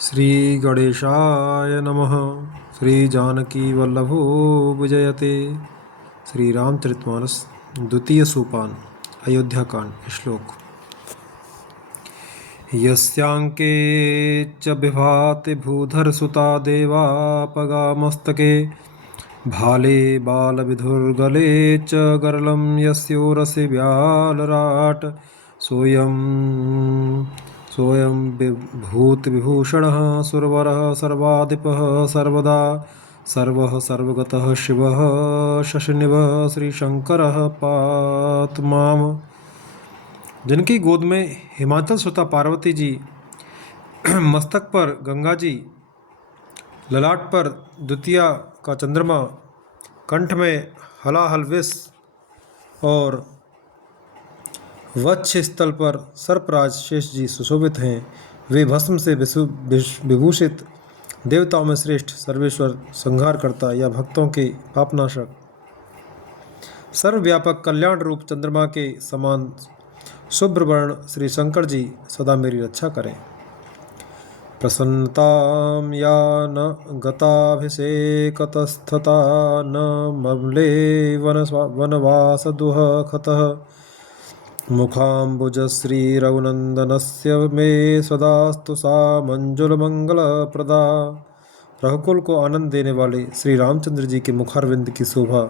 श्री गणेशाय नमः। श्री जानकी वल्लभो विजयते। श्री रामचरितमानस द्वितीय सोपान अयोध्या कांड श्लोक। यस्यांके च विभाति भूधरसुता देवापगामस्तके भाले बालविधुर्गले च गरलं यस्योरसि व्यालराट सोऽयं विभूतिविभूषणः सुरवरः सर्वाधिपः सर्वदा सर्वः सर्वगतः शिवः शशिनिभः श्रीशंकरः पातु माम्। जिनकी गोद में हिमाचल सुता पार्वती जी, मस्तक पर गंगा जी, ललाट पर द्वितीया का चंद्रमा, कंठ में हलाहल विष और वक्ष स्थल पर सर्पराज शेष जी सुशोभित हैं, वे भस्म से विभूषित देवताओं में श्रेष्ठ सर्वेश्वर संहार करता या भक्तों के पापनाशक सर्वव्यापक कल्याण रूप चंद्रमा के समान शुभ्रवर्ण श्री शंकर जी सदा मेरी रक्षा करें। प्रसन्नतां या न गताभिषेकतस्तथा न ममले वनवासदुःखतः मुखाम्बुज श्री रघुनंदनस्य मे सदास्तु सा मंजुलमंगलप्रदा। रघुकुल को आनंद देने वाले श्री रामचंद्र जी के मुखारविंद की शोभा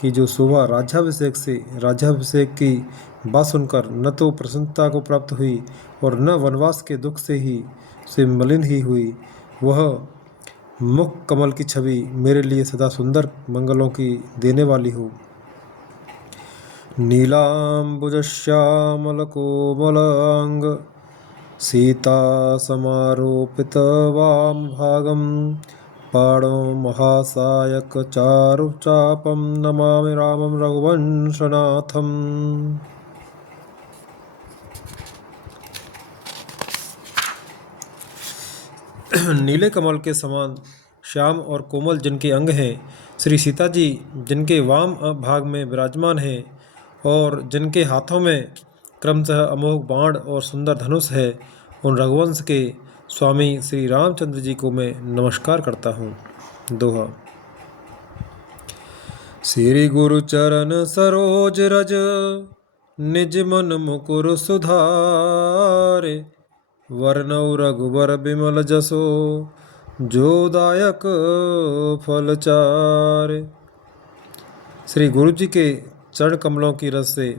की जो शोभा राज्याभिषेक की बात सुनकर न तो प्रसन्नता को प्राप्त हुई और न वनवास के दुख से मलिन ही हुई, वह मुख कमल की छवि मेरे लिए सदा सुंदर मंगलों की देने वाली हो। नीलाम्बुजश्यामलकोमलांग सीता समारोपित वाम भागम पाणो महासायक चारु चापम नमामि रामं रघुवंशनाथम। नीले कमल के समान श्याम और कोमल जिनके अंग हैं, श्री सीता जी जिनके वाम भाग में विराजमान हैं और जिनके हाथों में क्रमशः अमोघ बाण और सुंदर धनुष है, उन रघुवंश के स्वामी श्री रामचंद्र जी को मैं नमस्कार करता हूँ। दोहा। श्री गुरु चरण सरोज रज निज मन मुकुर सुधारे वर्णौ रघुवर बिमल जसो जोदायक फल चारे। श्री गुरु जी के चरण कमलों की रस से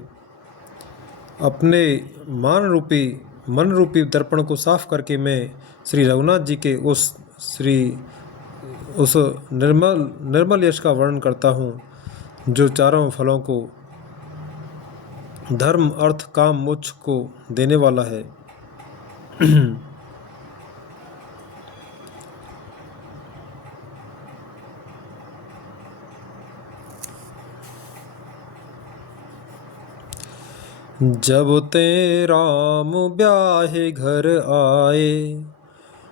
अपने मन रूपी दर्पण को साफ करके मैं श्री रघुनाथ जी के उस निर्मल यश का वर्णन करता हूँ जो चारों फलों को, धर्म अर्थ काम मोक्ष को देने वाला है। जब ते राम ब्याहे घर आए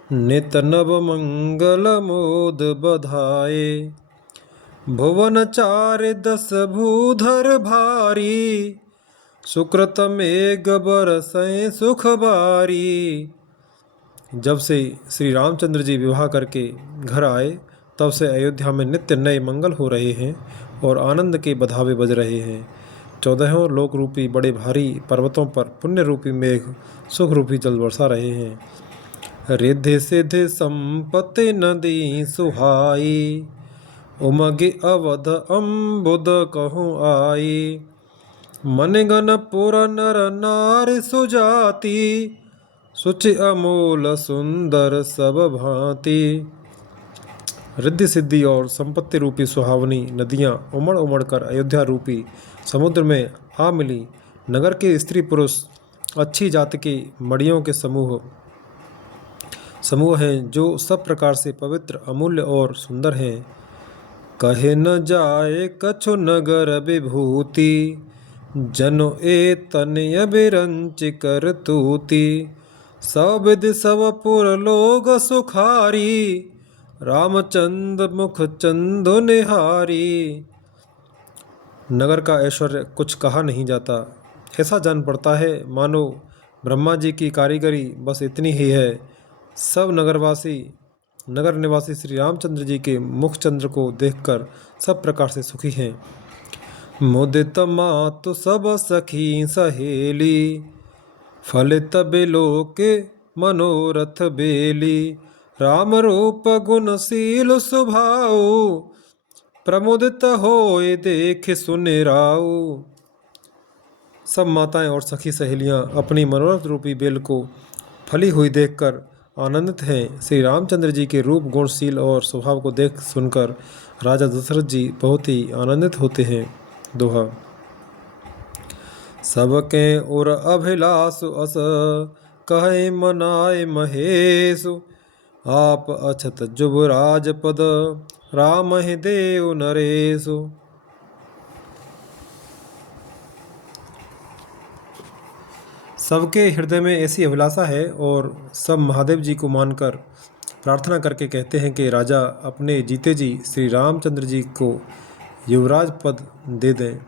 नित नव मंगल मोद बधाए भुवन चार दस भूधर भारी सुकृत मेघ बरसै सुख बारी। जब से श्री रामचंद्र जी विवाह करके घर आए तब से अयोध्या में नित्य नए मंगल हो रहे हैं और आनंद के बधावे बज रहे हैं। 14 लोक रूपी बड़े भारी पर्वतों पर पुण्य रूपी मेघ सुख रूपी जल बरसा रहे हैं। रिद्धि सिद्धि संपत्ति नदी सुहाई उमगे अवध अम्बुद कहूँ आई मनगन पुर नर नार सुजाति सुचि अमूल सुंदर सब भांति। रिद्धि सिद्धि और संपत्ति रूपी सुहावनी नदियाँ उमड़ उमड़ कर अयोध्या रूपी समुद्र में आ मिली। नगर के स्त्री पुरुष अच्छी जाति के मड़ियों के समूह हैं जो सब प्रकार से पवित्र अमूल्य और सुंदर हैं। कहे न जाए कछु नगर विभूति जनो ए तनय बिरंच कर तूती सब विधि सब पुर लोग सुखारी रामचंद्र मुख चंदो निहारी। नगर का ऐश्वर्य कुछ कहा नहीं जाता, ऐसा जान पड़ता है मानो ब्रह्मा जी की कारीगरी बस इतनी ही है सब नगर निवासी श्री रामचंद्र जी के मुख चंद्र को देखकर सब प्रकार से सुखी हैं। मुदित मातु सब सखी सहेली, फलित बिलोके मनोरथ बेली। राम रूप गुणशील स्वभाव, प्रमुदित होए देख सुन राव। सब माताएं और सखी सहेलियां अपनी मनोरथ रूपी बेल को फली हुई देखकर आनंदित हैं। श्री रामचंद्र जी के रूप गुणशील और स्वभाव को देख सुनकर राजा दशरथ जी बहुत ही आनंदित होते हैं। दोहा। सबके उर अभिलाष अस, कहे मनाए महेश। आप अछत जुबराज पद, राम ही देव नरेश। सबके हृदय में ऐसी अभिलाषा है और सब महादेव जी को मानकर प्रार्थना करके कहते हैं कि राजा अपने जीते जी श्री रामचंद्र जी को युवराज पद दे दें।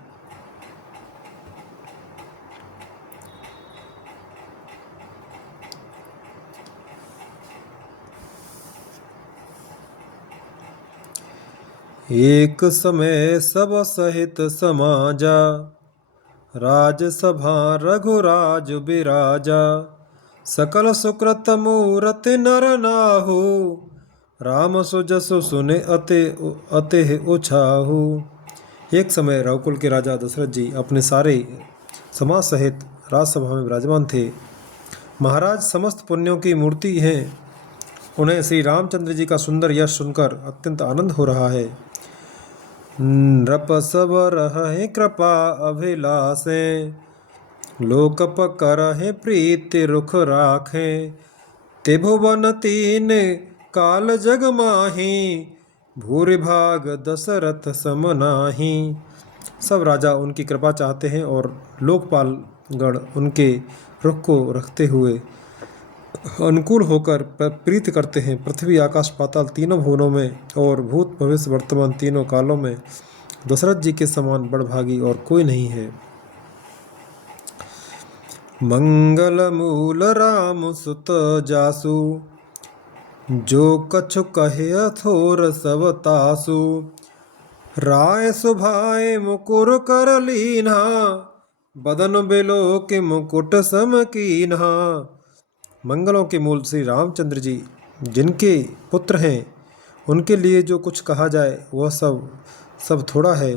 एक समय सब सहित समाजा, राजसभा रघुराज बिराजा। सकल सुकृत मूरति नर नाहु, राम सुजसु सुने अते उछाहु। एक समय रघुकुल के राजा दशरथ जी अपने सारे समाज सहित राजसभा में विराजमान थे। महाराज समस्त पुण्यों की मूर्ति हैं। उन्हें श्री रामचंद्र जी का सुंदर यश सुनकर अत्यंत आनंद हो रहा है। नृप सब रहे कृपा अभिलाषे, लोकप करहे प्रीति रुख राखे। त्रिभुवन तीन काल जग माही, भूरि भाग दशरथ सम नाहि। सब राजा उनकी कृपा चाहते हैं और लोकपाल गण उनके रुख को रखते हुए अनुकूल होकर प्रीत करते हैं। पृथ्वी आकाश पाताल तीनों भुवनों में और भूत भविष्य वर्तमान तीनों कालों में दशरथ जी के समान बड़भागी और कोई नहीं है। मंगल मूल राम सुत जासु, जो कछु कहे अथोर सब तासु। राय सुभाए मुकुर कर लीन्हा, बदन बिलो के मुकुट सम कीन्हा। मंगलों के मूल श्री रामचंद्र जी जिनके पुत्र हैं, उनके लिए जो कुछ कहा जाए वह सब थोड़ा है।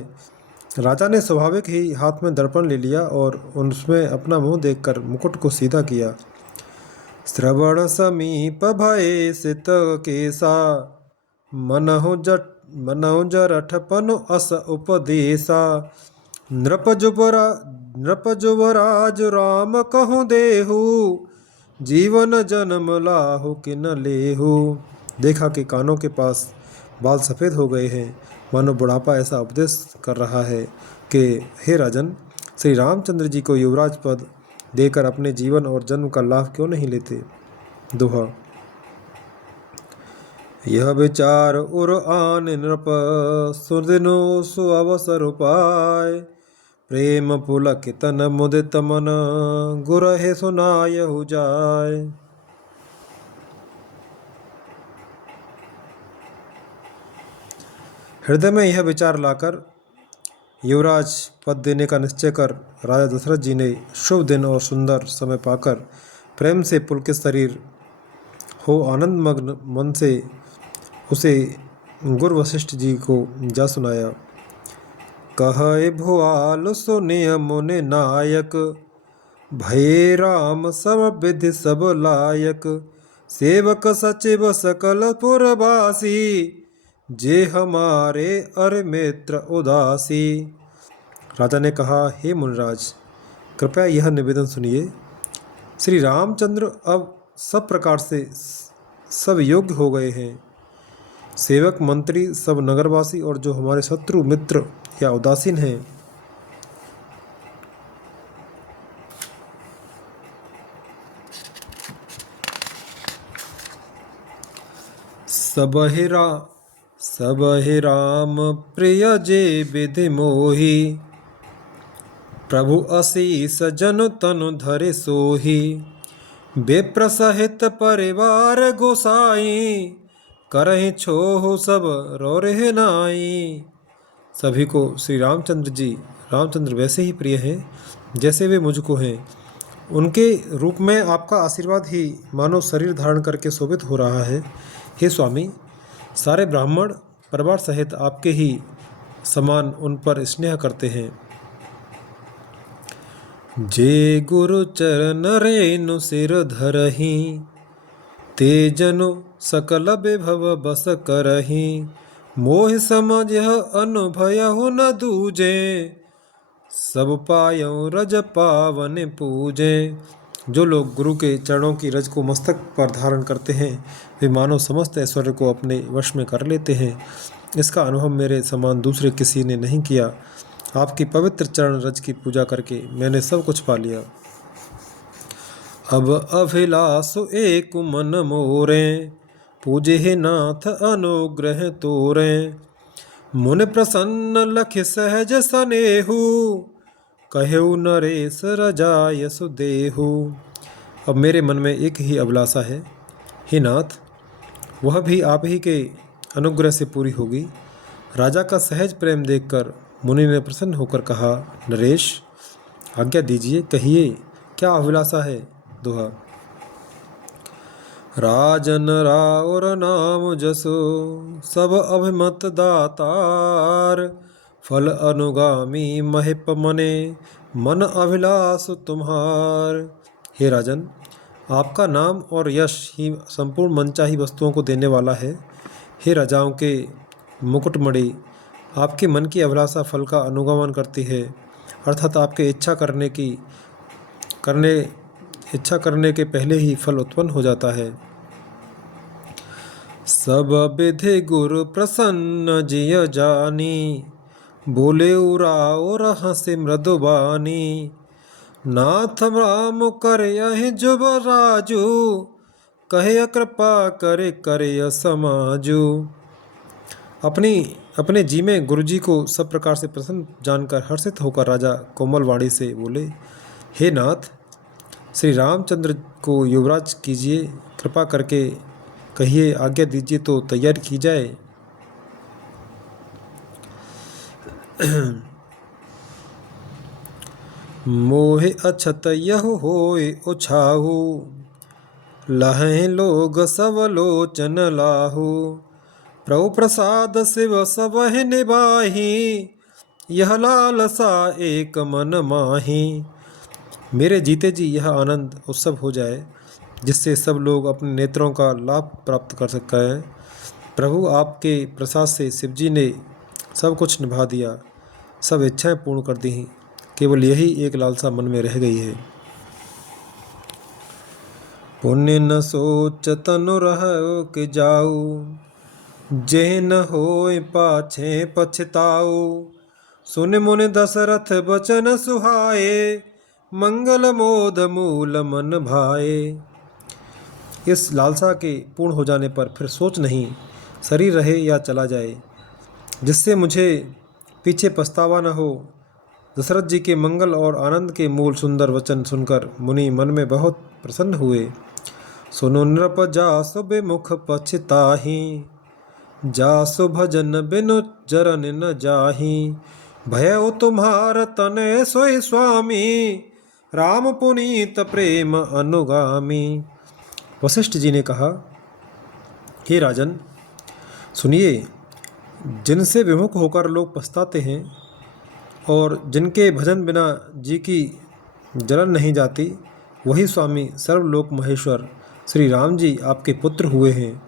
राजा ने स्वाभाविक ही हाथ में दर्पण ले लिया और उसमें अपना मुंह देखकर मुकुट को सीधा किया। श्रवण समीप भय सित केसा, मनहु जरठ पनु अस उपदेसा। नृप जुबराज राम कहु देहु, जीवन जन्म लाहु किन लेहु। देखा कि कानों के पास बाल सफ़ेद हो गए हैं, मानो बुढ़ापा ऐसा उपदेश कर रहा है कि हे राजन, श्री रामचंद्र जी को युवराज पद देकर अपने जीवन और जन्म का लाभ क्यों नहीं लेते। दोहा। यह विचार उर आन नृप, सुदिनो सुअवसर उपाय। प्रेम पुलकित न मुदित मन, गुरहे सुनायहु जाय। हृदय में यह विचार लाकर युवराज पद देने का निश्चय कर राजा दशरथ जी ने शुभ दिन और सुंदर समय पाकर प्रेम से पुलकित शरीर हो आनंद मग्न मन से उसे गुरु वशिष्ठ जी को जा सुनाया। कहे भुआल सुने मुनि नायक, भय राम सब विधि सब लायक। सेवक सचिव सकल पुरवासी, जे हमारे अर मित्र उदासी। राजा ने कहा, हे मुनिराज, कृपया यह निवेदन सुनिए। श्री रामचंद्र अब सब प्रकार से सब योग्य हो गए हैं। सेवक मंत्री सब नगरवासी और जो हमारे शत्रु मित्र या उदासीन हैं, सब हे राम प्रिय जे विधि मोही। प्रभु असीस जन तनु धरे सोही। विप्र सहित परिवार गोसाई, करहि छोह सब रोरे नाई। सभी को श्री रामचंद्र वैसे ही प्रिय हैं जैसे वे मुझको हैं। उनके रूप में आपका आशीर्वाद ही मानव शरीर धारण करके शोभित हो रहा है। हे स्वामी, सारे ब्राह्मण परिवार सहित आपके ही समान उन पर स्नेह करते हैं। जे गुरु चरण रेणु सिर धरहि, ते जनु सकल विभव बस करहि। मोह समझ अनुभयहु न दूजे, सब पायौ रज पावन पूजे। जो लोग गुरु के चरणों की रज को मस्तक पर धारण करते हैं वे मानव समस्त ऐश्वर्य को अपने वश में कर लेते हैं। इसका अनुभव मेरे समान दूसरे किसी ने नहीं किया। आपकी पवित्र चरण रज की पूजा करके मैंने सब कुछ पा लिया। अब अभिलाषु एक मन मोरे, पूजे हे नाथ अनुग्रह तोरे। मुनि प्रसन्न लख सहज सनेहु, कहेउ नरेश रजाय सुदेहु। अब मेरे मन में एक ही अभिलाषा है, हे नाथ, वह भी आप ही के अनुग्रह से पूरी होगी। राजा का सहज प्रेम देखकर मुनि ने प्रसन्न होकर कहा, नरेश आज्ञा दीजिए, कहिए क्या अभिलाषा है। दोहा। राजन राउर नाम जसो, सब अभिमत दातार। फल अनुगामी महिप मने, मन अभिलाष तुम्हार। हे राजन, आपका नाम और यश ही संपूर्ण मनचाही वस्तुओं को देने वाला है। हे राजाओं के मुकुटमणि, आपके मन की अभिलाषा फल का अनुगमन करती है, अर्थात आपके इच्छा करने के पहले ही फल उत्पन्न हो जाता है। सब विधि गुरु प्रसन्न जिय जानी, बोले उराओ रहस्य मृदुबानी। नाथ राम करे जुबराजू, कहे कृपा करे करे समाजू। अपने जी में गुरुजी को सब प्रकार से प्रसन्न जानकर हर्षित होकर राजा कोमल वाणी से बोले, हे नाथ, श्री रामचंद्र को युवराज कीजिए, कृपा करके कहिए, आज्ञा दीजिए तो तैयार की जाए। मोहे अछत यहु होय उछाहु, लहै लोग सब लोचन लाहु। प्रभु प्रसाद शिव सबहि निबाही, यह लालसा एक मन माही। मेरे जीते जी यह आनंद उत्सव हो जाए जिससे सब लोग अपने नेत्रों का लाभ प्राप्त कर सकते हैं। प्रभु आपके प्रसाद से शिवजी ने सब कुछ निभा दिया, सब इच्छाएं पूर्ण कर दी। केवल यही एक लालसा मन में रह गई है। पुण्य न सोच तनु रहो कि जाऊ, जे न होय पाछे पछताऊ। सुन मुनि दशरथ बचन सुहाए, मंगल मोद मूल मन भाए। इस लालसा के पूर्ण हो जाने पर फिर सोच नहीं, शरीर रहे या चला जाए, जिससे मुझे पीछे पछतावा न हो। दशरथ जी के मंगल और आनंद के मूल सुंदर वचन सुनकर मुनि मन में बहुत प्रसन्न हुए। सुनो नृप जासु विमुख पछताही, जासु भजन बिनु जरन न जाही। भय तुम्हार तनय सोई स्वामी, राम पुनीत प्रेम अनुगामी। वशिष्ठ जी ने कहा, हे राजन, सुनिए, जिनसे विमुख होकर लोग पछताते हैं और जिनके भजन बिना जी की जलन नहीं जाती, वही स्वामी सर्वलोक महेश्वर श्री राम जी आपके पुत्र हुए हैं,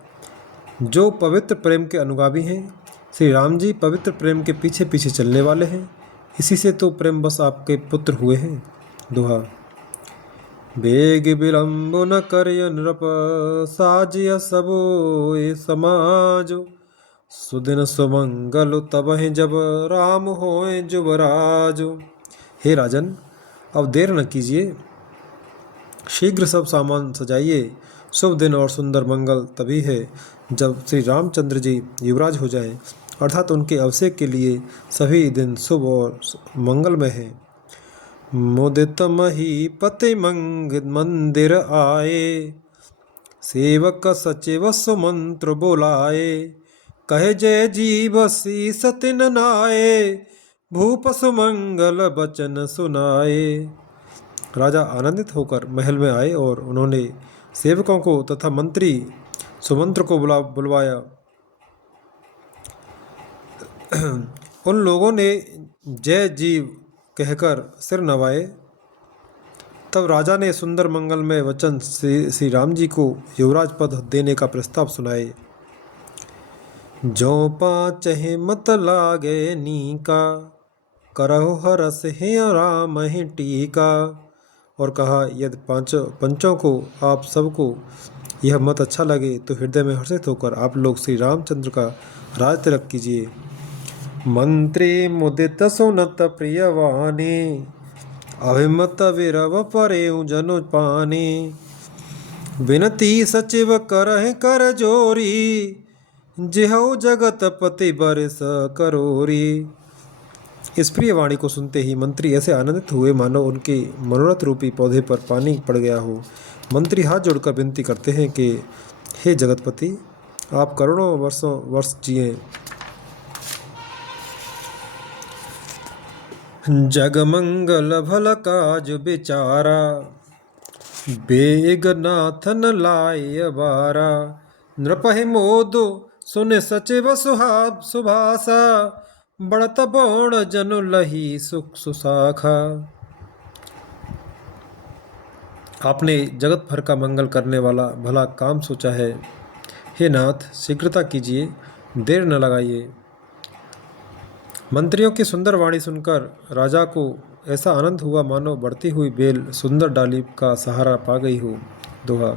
जो पवित्र प्रेम के अनुगामी हैं। श्री राम जी पवित्र प्रेम के पीछे पीछे चलने वाले हैं, इसी से तो प्रेम बस आपके पुत्र हुए हैं। दोहा। बेग विलंब न करिय नृप, साजिय सबोय समाज। सुदिन सुमंगल तबहि जब, राम होय जुबराज। हे राजन, अब देर न कीजिए, शीघ्र सब सामान सजाइए। शुभ दिन और सुंदर मंगल तभी है जब श्री रामचंद्र जी युवराज हो जाएं, अर्थात उनके अभिषेक के लिए सभी दिन शुभ और मंगलमय हैं। मुदित महीपति मंदिर आए, सेवक सचिव सुमंत्र बुलाए, कहे जय जीव शीस तिन नाए, भूप सुमंगल बचन सुनाए। राजा आनंदित होकर महल में आए और उन्होंने सेवकों को तथा मंत्री सुमंत्र को बुलवाया। उन लोगों ने जय जीव कहकर सिर नवाए। तब राजा ने सुंदर मंगलमय वचन श्री राम जी को युवराज पद देने का प्रस्ताव सुनाए। जो पाँचहि मत लागे नीका, करहु हरस हे राम ही टीका। और कहा, यदि पंचों को आप सबको यह मत अच्छा लगे तो हृदय में हर्षित होकर आप लोग श्री रामचंद्र का राज तिलक कीजिए। मंत्री मुदित सुनत प्रिय वाणी, अभिमत विरव परेउ जनु पानी। विनती सचिव करहि कर जोरी, जिहउ जगत पति बरस करोरी। इस प्रिय वाणी को सुनते ही मंत्री ऐसे आनंदित हुए मानो उनके मनोरथ रूपी पौधे पर पानी पड़ गया हो। मंत्री हाथ जोड़कर विनती करते हैं कि हे जगतपति, आप करोड़ों वर्ष जिए। जगमंगल भल काज बिचारा, बेग नाथन लाय बारा। नृपहि मोदु सुन सचिव सुभाषा, बढ़त बौण जनु लही सुख सुशाखा। आपने जगत भर का मंगल करने वाला भला काम सोचा है। हे नाथ, शीघ्रता कीजिए, देर न लगाइए। मंत्रियों की सुंदर वाणी सुनकर राजा को ऐसा आनंद हुआ मानो बढ़ती हुई बेल सुंदर डाली का सहारा पा गई हो। दोहा।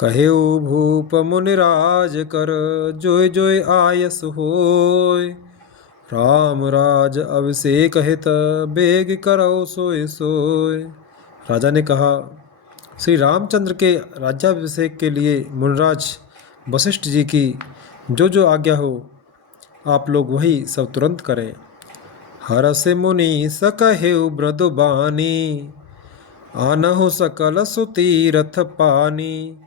कहेउ भूप मुनिराज कर, जोय जोय आयस होय। राम राज अभिषेक हित, बेग करौ सोय सोय। राजा ने कहा, श्री रामचंद्र के राज्याभिषेक के लिए मुनिराज वशिष्ठ जी की जो जो आज्ञा हो आप लोग वही सब तुरंत करें। हरस मुनि सकहेउ मृदु बानी, आनहु सकल सुतीरथ पानी।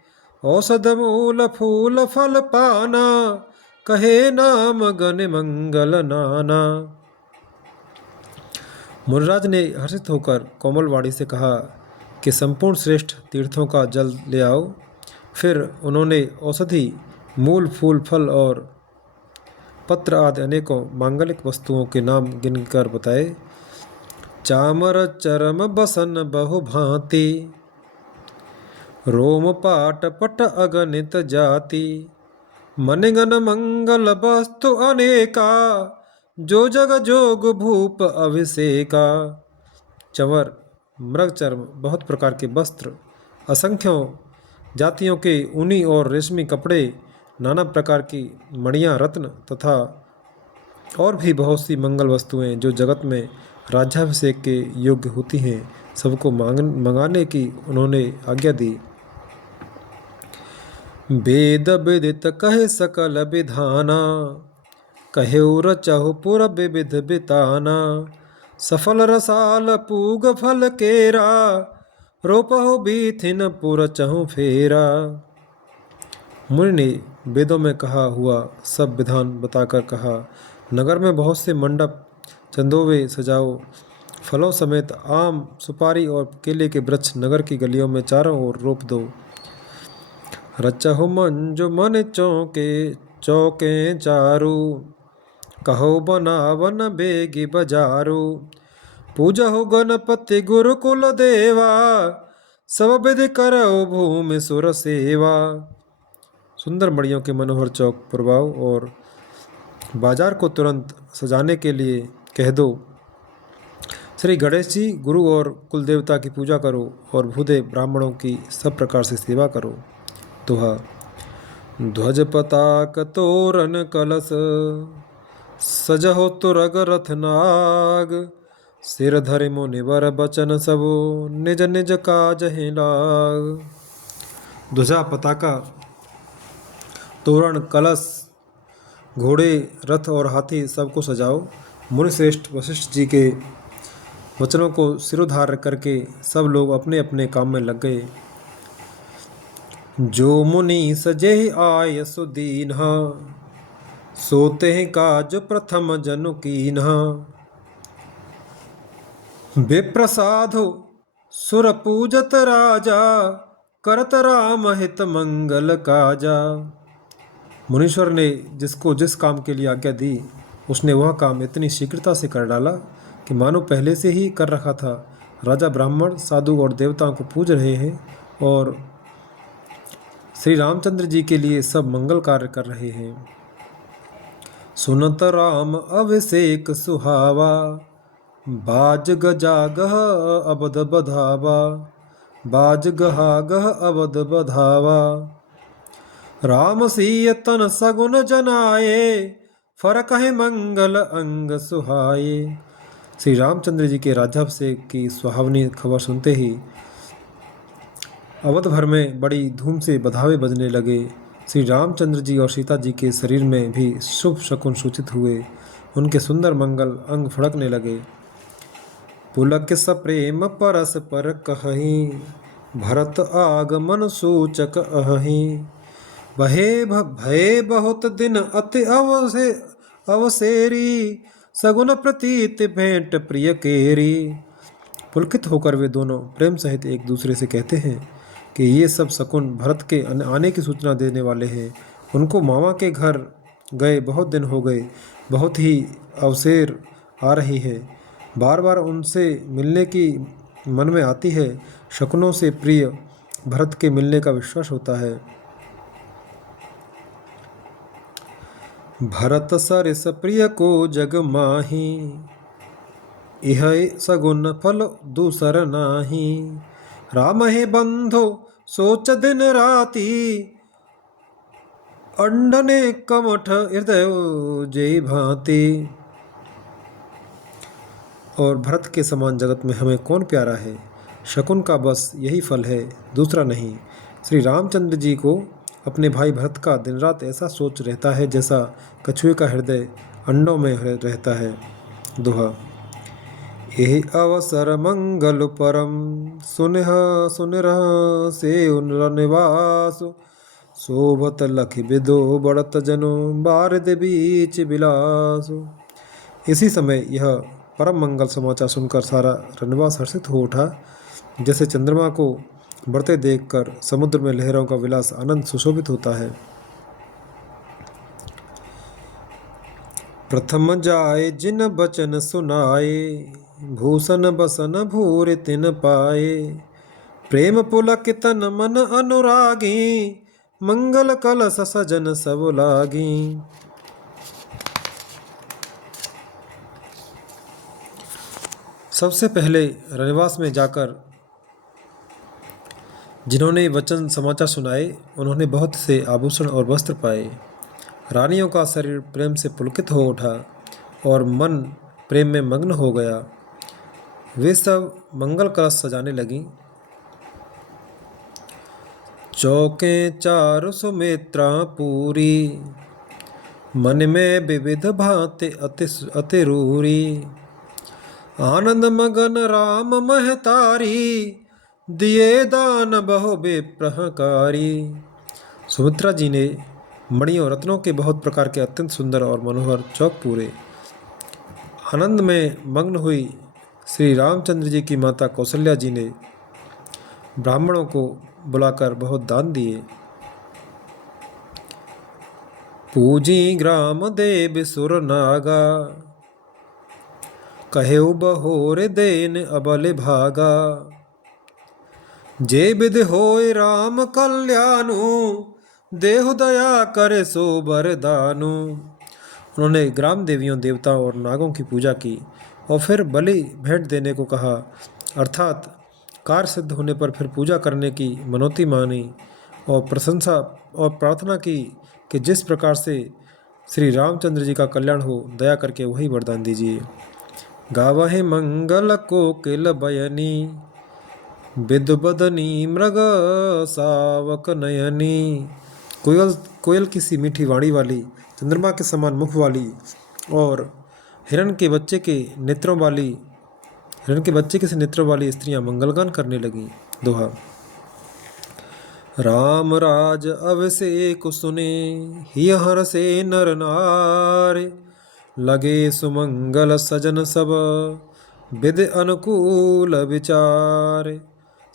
औषध मूल फूल फल पाना, कहे नाम गण मंगल नाना। मुनिराज ने हर्षित होकर कोमल वाणी से कहा कि संपूर्ण श्रेष्ठ तीर्थों का जल ले आओ। फिर उन्होंने औषधि, मूल, फूल, फल और पत्र आदि अनेकों मांगलिक वस्तुओं के नाम गिनकर बताए। चामर चरम बसन बहु भांति, रोम पाट पट अगणित जाति। मनगन मंगल वस्तु अनेका, जो जग जोग भूप अभिषेका। चंवर, मृग चर्म, बहुत प्रकार के वस्त्र, असंख्यों जातियों के ऊनी और रेशमी कपड़े, नाना प्रकार की मणियाँ, रत्न तथा और भी बहुत सी मंगल वस्तुएं जो जगत में राज्याभिषेक के योग्य होती हैं, सबको मंगाने की उन्होंने आज्ञा दी। वेद विदित कहे सकल विधाना, कहेउ रचहु पुर विविध बिताना। सफल रसाल पूग फल केरा, रोपहु बीथिन पुर चहु फेरा। मुनि ने वेदों में कहा हुआ सब विधान बताकर कहा, नगर में बहुत से मंडप चंदोवे सजाओ, फलों समेत आम, सुपारी और केले के वृक्ष नगर की गलियों में चारों ओर रोप दो। रचहु मंजु मन चौके चौके चारू, कहो बनावन बेगी बजारू। पूजहु गणपति गुरुकुल देवा, सब विधि करौ भूमि सुर सेवा। सुंदर मड़ियों के मनोहर चौक पुरवाओ और बाजार को तुरंत सजाने के लिए कह दो। श्री गणेश जी, गुरु और कुल देवता की पूजा करो और भूदेव ब्राह्मणों की सब प्रकार से सेवा करो। दोहा। ध्वज पताक तोरण कलश, सजहो तुरग रथ नाग। सिर धरि मुनिवर बचन सबो, निज निज काज ही लाग। ध्वजा, पताका, तोरण, कलश, घोड़े, रथ और हाथी सबको सजाओ। मुनि श्रेष्ठ वशिष्ठ जी के वचनों को सिरोधार्य करके सब लोग अपने अपने काम में लग गए। जो मुनि सजे आय सुदीन, सोते हैं काज प्रथम जनु कीन। विप्रसाधु सुर पूजत राजा, करत राम हित मंगल काजा। मुनीश्वर ने जिसको जिस काम के लिए आज्ञा दी, उसने वह काम इतनी शीघ्रता से कर डाला कि मानो पहले से ही कर रखा था। राजा ब्राह्मण साधु और देवताओं को पूज रहे हैं और श्री रामचंद्र जी के लिए सब मंगल कार्य कर रहे हैं। सुनत राम अभिषेक सुहावा, बाज गजागह अबद बधावा। बाज गहागह अबद बधावा। राम सिय तन सगुन जनाए, फरक है मंगल अंग सुहाए। श्री रामचंद्र जी के राज्याभिषेक की सुहावनी खबर सुनते ही अवध भर में बड़ी धूम से बधावे बजने लगे। श्री रामचंद्र जी और सीता जी के शरीर में भी शुभ शकुन सूचित हुए। उनके सुंदर मंगल अंग फड़कने लगे। पुलक सप्रेम परस पर कहहीं, भरत आगमन सूचक अहि। भये बहुत दिन अति अवसेरी, सगुन प्रतीत भेंट प्रिय केरी। पुलकित होकर वे दोनों प्रेम सहित एक दूसरे से कहते हैं कि ये सब शकुन भरत के आने की सूचना देने वाले हैं। उनको मामा के घर गए बहुत दिन हो गए, बहुत ही अवसेर आ रही है। बार बार उनसे मिलने की मन में आती है। शकुनों से प्रिय भरत के मिलने का विश्वास होता है। भरत सरिस प्रिय को जग माही, इह सगुन फल दूसर नाही। राम हे बंधो सोच दिन राती, अंडने कमठ हृदय जय भांति। और भरत के समान जगत में हमें कौन प्यारा है। शकुन का बस यही फल है, दूसरा नहीं। श्री रामचंद्र जी को अपने भाई भरत का दिन रात ऐसा सोच रहता है जैसा कछुए का हृदय अंडों में रहता है। दोहा। यही अवसर मंगल परम, सुनह सुनिरह से निवास। शोभत लख बिदो बढ़त जनो, बारिद बीच बिलास। इसी समय यह परम मंगल समाचार सुनकर सारा रनवास हर्षित हो उठा। जैसे चंद्रमा को बढ़ते देखकर समुद्र में लहरों का विलास आनंद सुशोभित होता है। प्रथम जाए जिन बचन सुनाए, भूषण बसन भूर तिन पाए। प्रेम पुलक तन मन अनुरागी, मंगल कलश सजन सब लागी। सबसे पहले रनवास में जाकर जिन्होंने वचन समाचार सुनाए, उन्होंने बहुत से आभूषण और वस्त्र पाए। रानियों का शरीर प्रेम से पुलकित हो उठा और मन प्रेम में मग्न हो गया। वे सब मंगल कलश सजाने लगीं। चौके चार सुमित्रा पूरी, मन में विविध भांति अति रूरी। आनंद मगन राम महतारी, दिए दान बहु विप्रहकारी। सुमित्रा जी ने मणियों रत्नों के बहुत प्रकार के अत्यंत सुंदर और मनोहर चौक पूरे। आनंद में मग्न हुई श्री रामचंद्र जी की माता कौशल्या जी ने ब्राह्मणों को बुलाकर बहुत दान दिए। पूजी ग्राम देव सुर नागा, कहे बहोर देन अबल भागा। जे विध होय राम कल्याणु, देहु दया करे सो बरदानु। उन्होंने ग्राम देवियों देवताओं और नागों की पूजा की और फिर बलि भेंट देने को कहा, अर्थात कार्य सिद्ध होने पर फिर पूजा करने की मनोती मानी और प्रशंसा और प्रार्थना की कि जिस प्रकार से श्री रामचंद्र जी का कल्याण हो, दया करके वही वरदान दीजिए। गावहे मंगल कोकिल बयनी, विद बदनी मृग सावक नयनी। कोयल की सी मीठी वाणी वाली, चंद्रमा के समान मुख वाली और हिरण के बच्चे के नेत्रों वाली हिरण के बच्चे के से नेत्रों वाली स्त्रियां मंगलगान करने लगीं। दोहा। राम राज अभिषेक सुने हिय हर्षे नर नार, लगे सुमंगल सजन सब विधि अनुकूल विचार।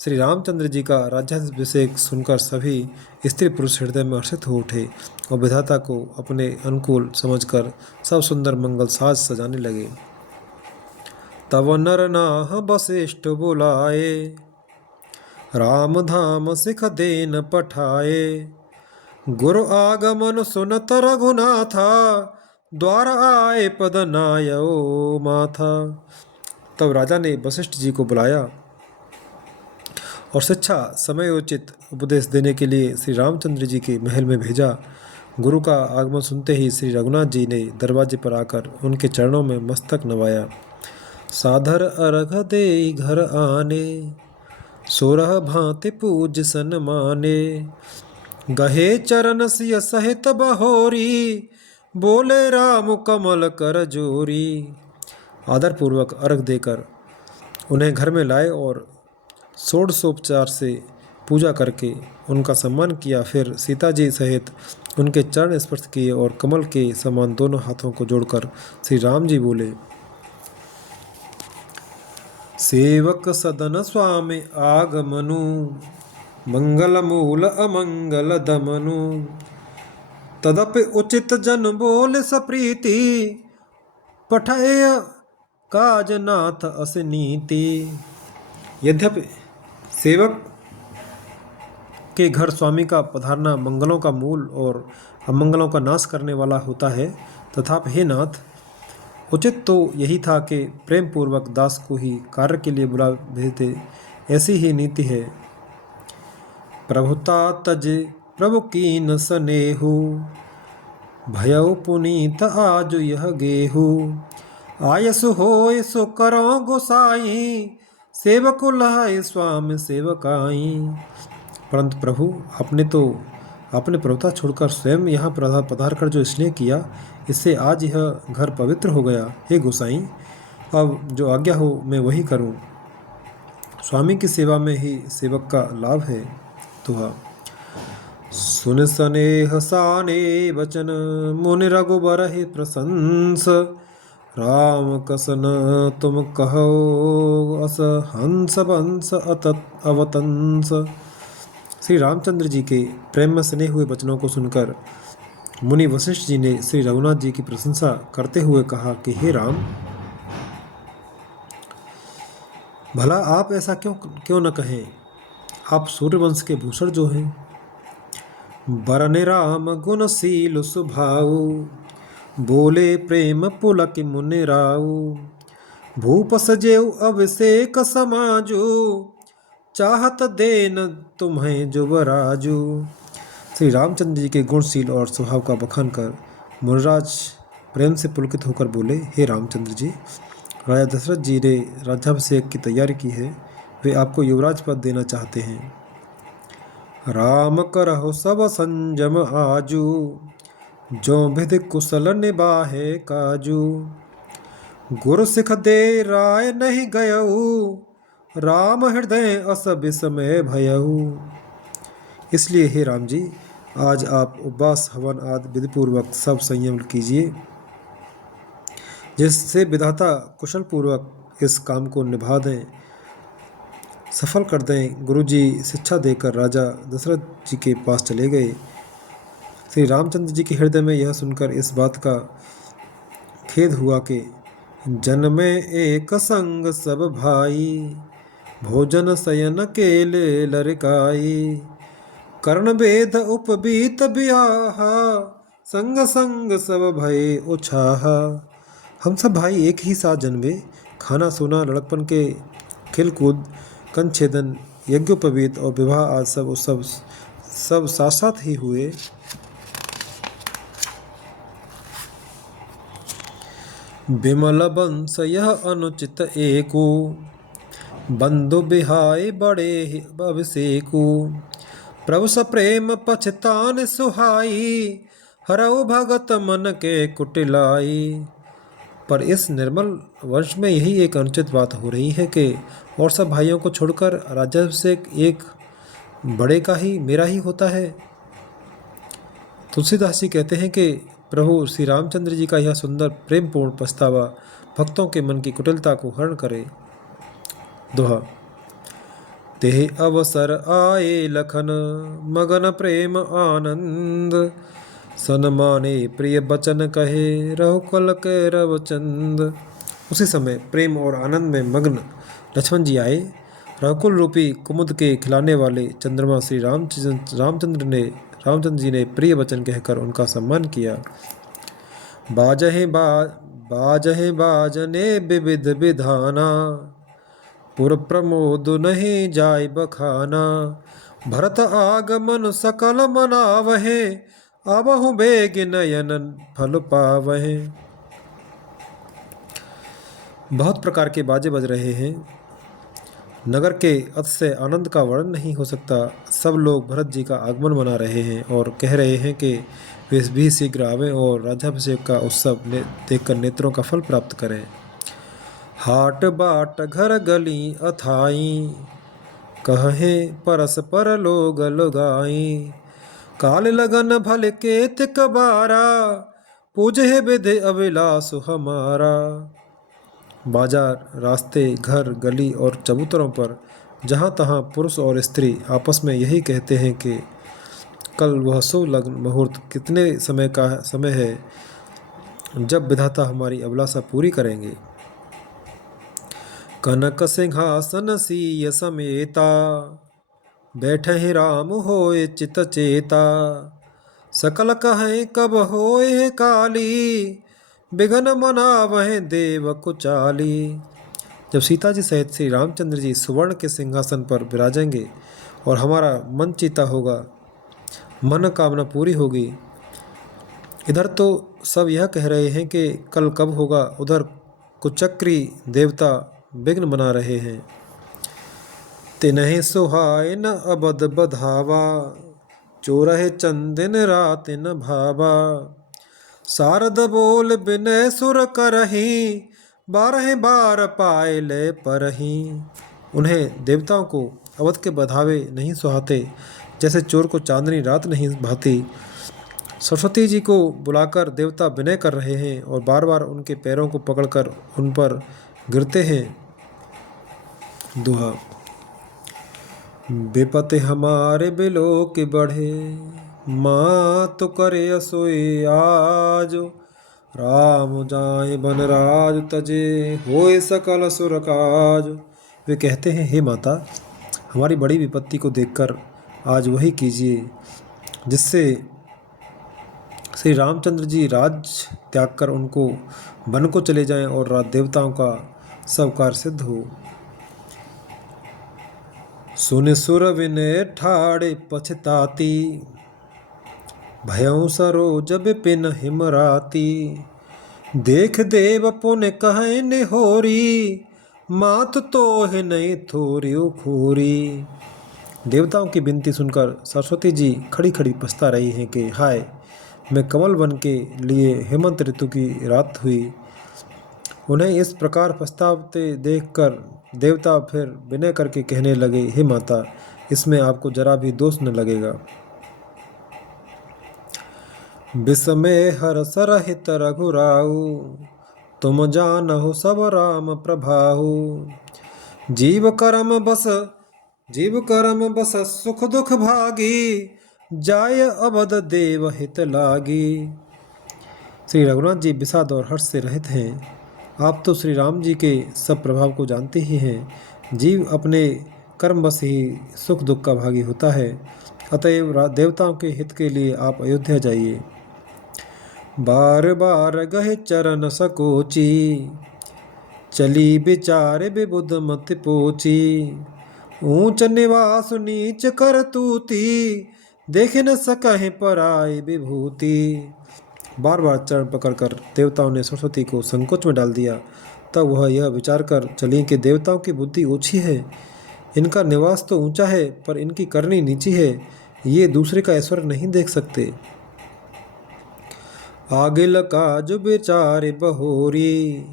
श्री रामचंद्र जी का राज्याभिषेक सुनकर सभी स्त्री पुरुष हृदय में हर्षित हो उठे और विधाता को अपने अनुकूल समझकर सब सुंदर मंगल साज सजाने लगे। तब नर नाह वशिष्ठ बुलाए, राम धाम सिख देन पठाए। गुरु आगमन सुनत रघुनाथा, द्वार आए पद नायो माथा। तब राजा ने वशिष्ठ जी को बुलाया और शिक्षा समयोचित उपदेश देने के लिए श्री रामचंद्र जी के महल में भेजा। गुरु का आगमन सुनते ही श्री रघुनाथ जी ने दरवाजे पर आकर उनके चरणों में मस्तक नवाया। साधर अर्घ दे घर आने, सोरह भांति पूज सन माने। गहे चरण सिय सहित बहोरी, बोले राम कमल कर जोरी। आदरपूर्वक अर्घ देकर उन्हें घर में लाए और षोडशोपचार से पूजा करके उनका सम्मान किया। फिर सीता जी सहित उनके चरण स्पर्श किए और कमल के समान दोनों हाथों को जोड़कर श्री राम जी बोले। सेवक सदन स्वामी आगमनु, मंगल मूल अमंगल दमनु। तदपि उचित जन बोल सप्रीति, पठय काज नाथ अस नीति। यद्यपि सेवक के घर स्वामी का पधारना मंगलों का मूल और अमंगलों का नाश करने वाला होता है, तथापि हे नाथ, उचित तो यही था कि प्रेम पूर्वक दास को ही कार्य के लिए बुला भेजते। ऐसी ही नीति है। प्रभुता तज प्रभु कीन स्नेहु, भयउ पुनीत आज यह गेहु। आयसु होय सो करो गोसाई, सेवक लहाय स्वामी सेवकाई। परंतु प्रभु आपने तो अपने प्रभुता छोड़कर स्वयं यहाँ पधार कर जो स्नेह किया, इससे आज यह घर पवित्र हो गया। हे गोसाई, अब जो आज्ञा हो मैं वही करूं। स्वामी की सेवा में ही सेवक का लाभ है। दोहा। सुन स्नेह साने वचन, मुनि रघुबर ही प्रशंस। राम कसन तुम कहो अस, हंस बंस अवतंस। श्री रामचंद्र जी के प्रेम में सने हुए वचनों को सुनकर मुनि वशिष्ठ जी ने श्री रघुनाथ जी की प्रशंसा करते हुए कहा कि हे राम, भला आप ऐसा क्यों न कहें। आप सूर्यवंश के भूषण जो हैं। बरने राम गुणशील सुभाऊ, बोले प्रेम पुलक मुनि राऊ। भूप सजेऊ अभिषेक समाजू, चाहत देन तुम्हें जुबराजू। श्री रामचंद्र जी के गुणशील और स्वभाव का बखान कर मुनिराज प्रेम से पुलकित होकर बोले, हे रामचंद्र जी, राजा दशरथ जी ने राज्याभिषेक की तैयारी की है। वे आपको युवराज पद देना चाहते हैं। राम करहो सब संजम आजू, जो विधि कुशल निबाहे काजू। गुरु सिख दे राय नहीं गयऊ, राम हृदय अस विस्मय भयऊ। इसलिए हे राम जी, आज आप उपवास हवन आदि विधिपूर्वक सब संयम कीजिए, जिससे विधाता कुशल पूर्वक इस काम को निभा दें, सफल कर दें। गुरुजी शिक्षा देकर राजा दशरथ जी के पास चले गए। श्री रामचंद्र जी के हृदय में यह सुनकर इस बात का खेद हुआ कि जन में एक संग सब भाई, भोजन शयन केले लरिकाई। कर्ण वेद उपबीत ब्याहा, संग संग सब भय उछाहा। हम सब भाई एक ही साथ जन्मे, खाना सोना लड़कपन के खेल कूद कंछेदन यज्ञोपवीत और विवाह आज सब साथ साथ ही हुए। विमल वंश यह अनुचित एको, बंधु बिहाय बड़े अभिषेकु। प्रभु सप्रेम पछतान सुहाई, हरऊ भगत मन के कुटिलाई। पर इस निर्मल वंश में यही एक अनुचित बात हो रही है कि और सब भाइयों को छोड़कर राज्याभिषेक एक बड़े का ही मेरा ही होता है। तुलसीदास जी कहते हैं कि प्रभु श्री रामचंद्र जी का यह सुंदर प्रेमपूर्ण पछतावा भक्तों के मन की कुटिलता को हरण करे। दोहा। तेह अवसर आए लखन मगन प्रेम आनंद, सनमाने प्रिय बचन कहे रघुकुल के रवचंद। उसी समय प्रेम और आनंद में मग्न लक्ष्मण जी आए। रघुकुल रूपी कुमुद के खिलाने वाले चंद्रमा श्री रामचंद्र जी ने प्रिय वचन कहकर उनका सम्मान किया। बाजहे बाजने विविध विधाना, पुर प्रमोद नहीं जाय बखाना। भरत आगमन सकल मनावहे, अबहु बेग नयन फल पावहे। बहुत प्रकार के बाजे बज रहे हैं। नगर के अतिशय आनंद का वर्णन नहीं हो सकता। सब लोग भरत जी का आगमन मना रहे हैं और कह रहे हैं कि वे भी शीघ्र आवें और राज्याभिषेक का उत्सव देखकर नेत्रों का फल प्राप्त करें। हाट बाट घर गली अथाई, कहे परस्पर लोग लुगाई। काल लगन भल केतिक बारा, पूजे विधि अभिलाष हमारा। बाजार, रास्ते, घर, गली और चबूतरों पर जहाँ तहाँ पुरुष और स्त्री आपस में यही कहते हैं कि कल वह शुभ लग्न मुहूर्त कितने समय है जब विधाता हमारी अभिलाषा पूरी करेंगे। कनक सिंहासन सीय समेता, बैठे राम होए चित चेता। सकल कहें कब होए काली, बिघन मनावह देव कुचाली। जब सीता जी सहित श्री रामचंद्र जी सुवर्ण के सिंहासन पर विराजेंगे और हमारा मन चीता होगा, मन कामना पूरी होगी। इधर तो सब यह कह रहे हैं कि कल कब होगा, उधर कुचक्री देवता विघ्न बना रहे हैं। तिन्हि सुहाय न अबद बधावा, चोरहे चंदिन रात न भावा। शारद बोल बिनय सुर करही, बारह बार पाए ले परही। उन्हें देवताओं को अवध के बधावे नहीं सुहाते, जैसे चोर को चांदनी रात नहीं भाती। सरस्वती जी को बुलाकर देवता विनय कर रहे हैं और बार बार उनके पैरों को पकड़कर उन पर गिरते हैं। दोहा। विपत्ति हमारे बिलो के बढ़े, माँ तो करे असोई आज। राम जाए बन राज तजे, होए सकल सुर काज। वे कहते हैं, हे माता, हमारी बड़ी विपत्ति को देखकर आज वही कीजिए जिससे श्री रामचंद्र जी राज त्याग कर उनको वन को चले जाएं और देवताओं का सब कार्य सिद्ध हो। सुन सुर विनय ठाड़े पछताती, भयं सरोज बिपिन हिमराती। देख देव पुन कहे निहोरी, मात तोह नहीं थोरी खोरी। देवताओं की विनती सुनकर सरस्वती जी खड़ी खड़ी पछता रही हैं कि हाय, मैं कमल वन के लिए हेमंत ऋतु की रात हुई। उन्हें इस प्रकार पछताते देखकर देवता फिर विनय करके कहने लगे, हे माता, इसमें आपको जरा भी दोष न लगेगा। विस्मय हर्ष रहित रघुराऊ, तुम जानहु सब राम प्रभाऊ। जीव कर्म बस सुख दुख भागी, जाय अवध देव हित लागी। श्री रघुनाथ जी विषाद और हर्ष से रहित हैं। आप तो श्री राम जी के सब प्रभाव को जानते ही हैं। जीव अपने कर्मवश ही सुख दुख का भागी होता है। अतएव देवताओं के हित के लिए आप अयोध्या जाइए। बार बार गहे चरण सकोची, चली विचार विबुध मत पोची। ऊंच निवास नीच कर तूती, देख न सकहि पराई विभूति। बार बार चरण पकड़कर देवताओं ने सरस्वती को संकोच में डाल दिया। तब वह यह विचार कर चली कि देवताओं की बुद्धि ऊंची है, इनका निवास तो ऊंचा है पर इनकी करनी नीची है। ये दूसरे का ऐश्वर्य नहीं देख सकते। आगिल काज विचार बहोरी,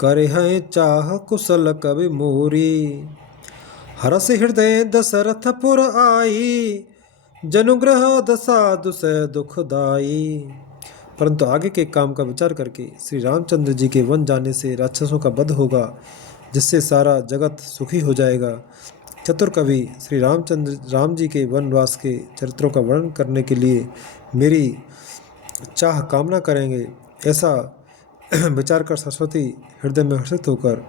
करे हैं चाह कुशल कवि मोरी। हरस हृदय दशरथ पुर आई, जनुग्रह दशा दुसह दुखदाई। परंतु आगे के काम का विचार करके श्री रामचंद्र जी के वन जाने से राक्षसों का वध होगा, जिससे सारा जगत सुखी हो जाएगा। चतुर कवि श्री राम जी के वनवास के चरित्रों का वर्णन करने के लिए मेरी चाह कामना करेंगे। ऐसा विचार कर सरस्वती हृदय में हर्षित होकर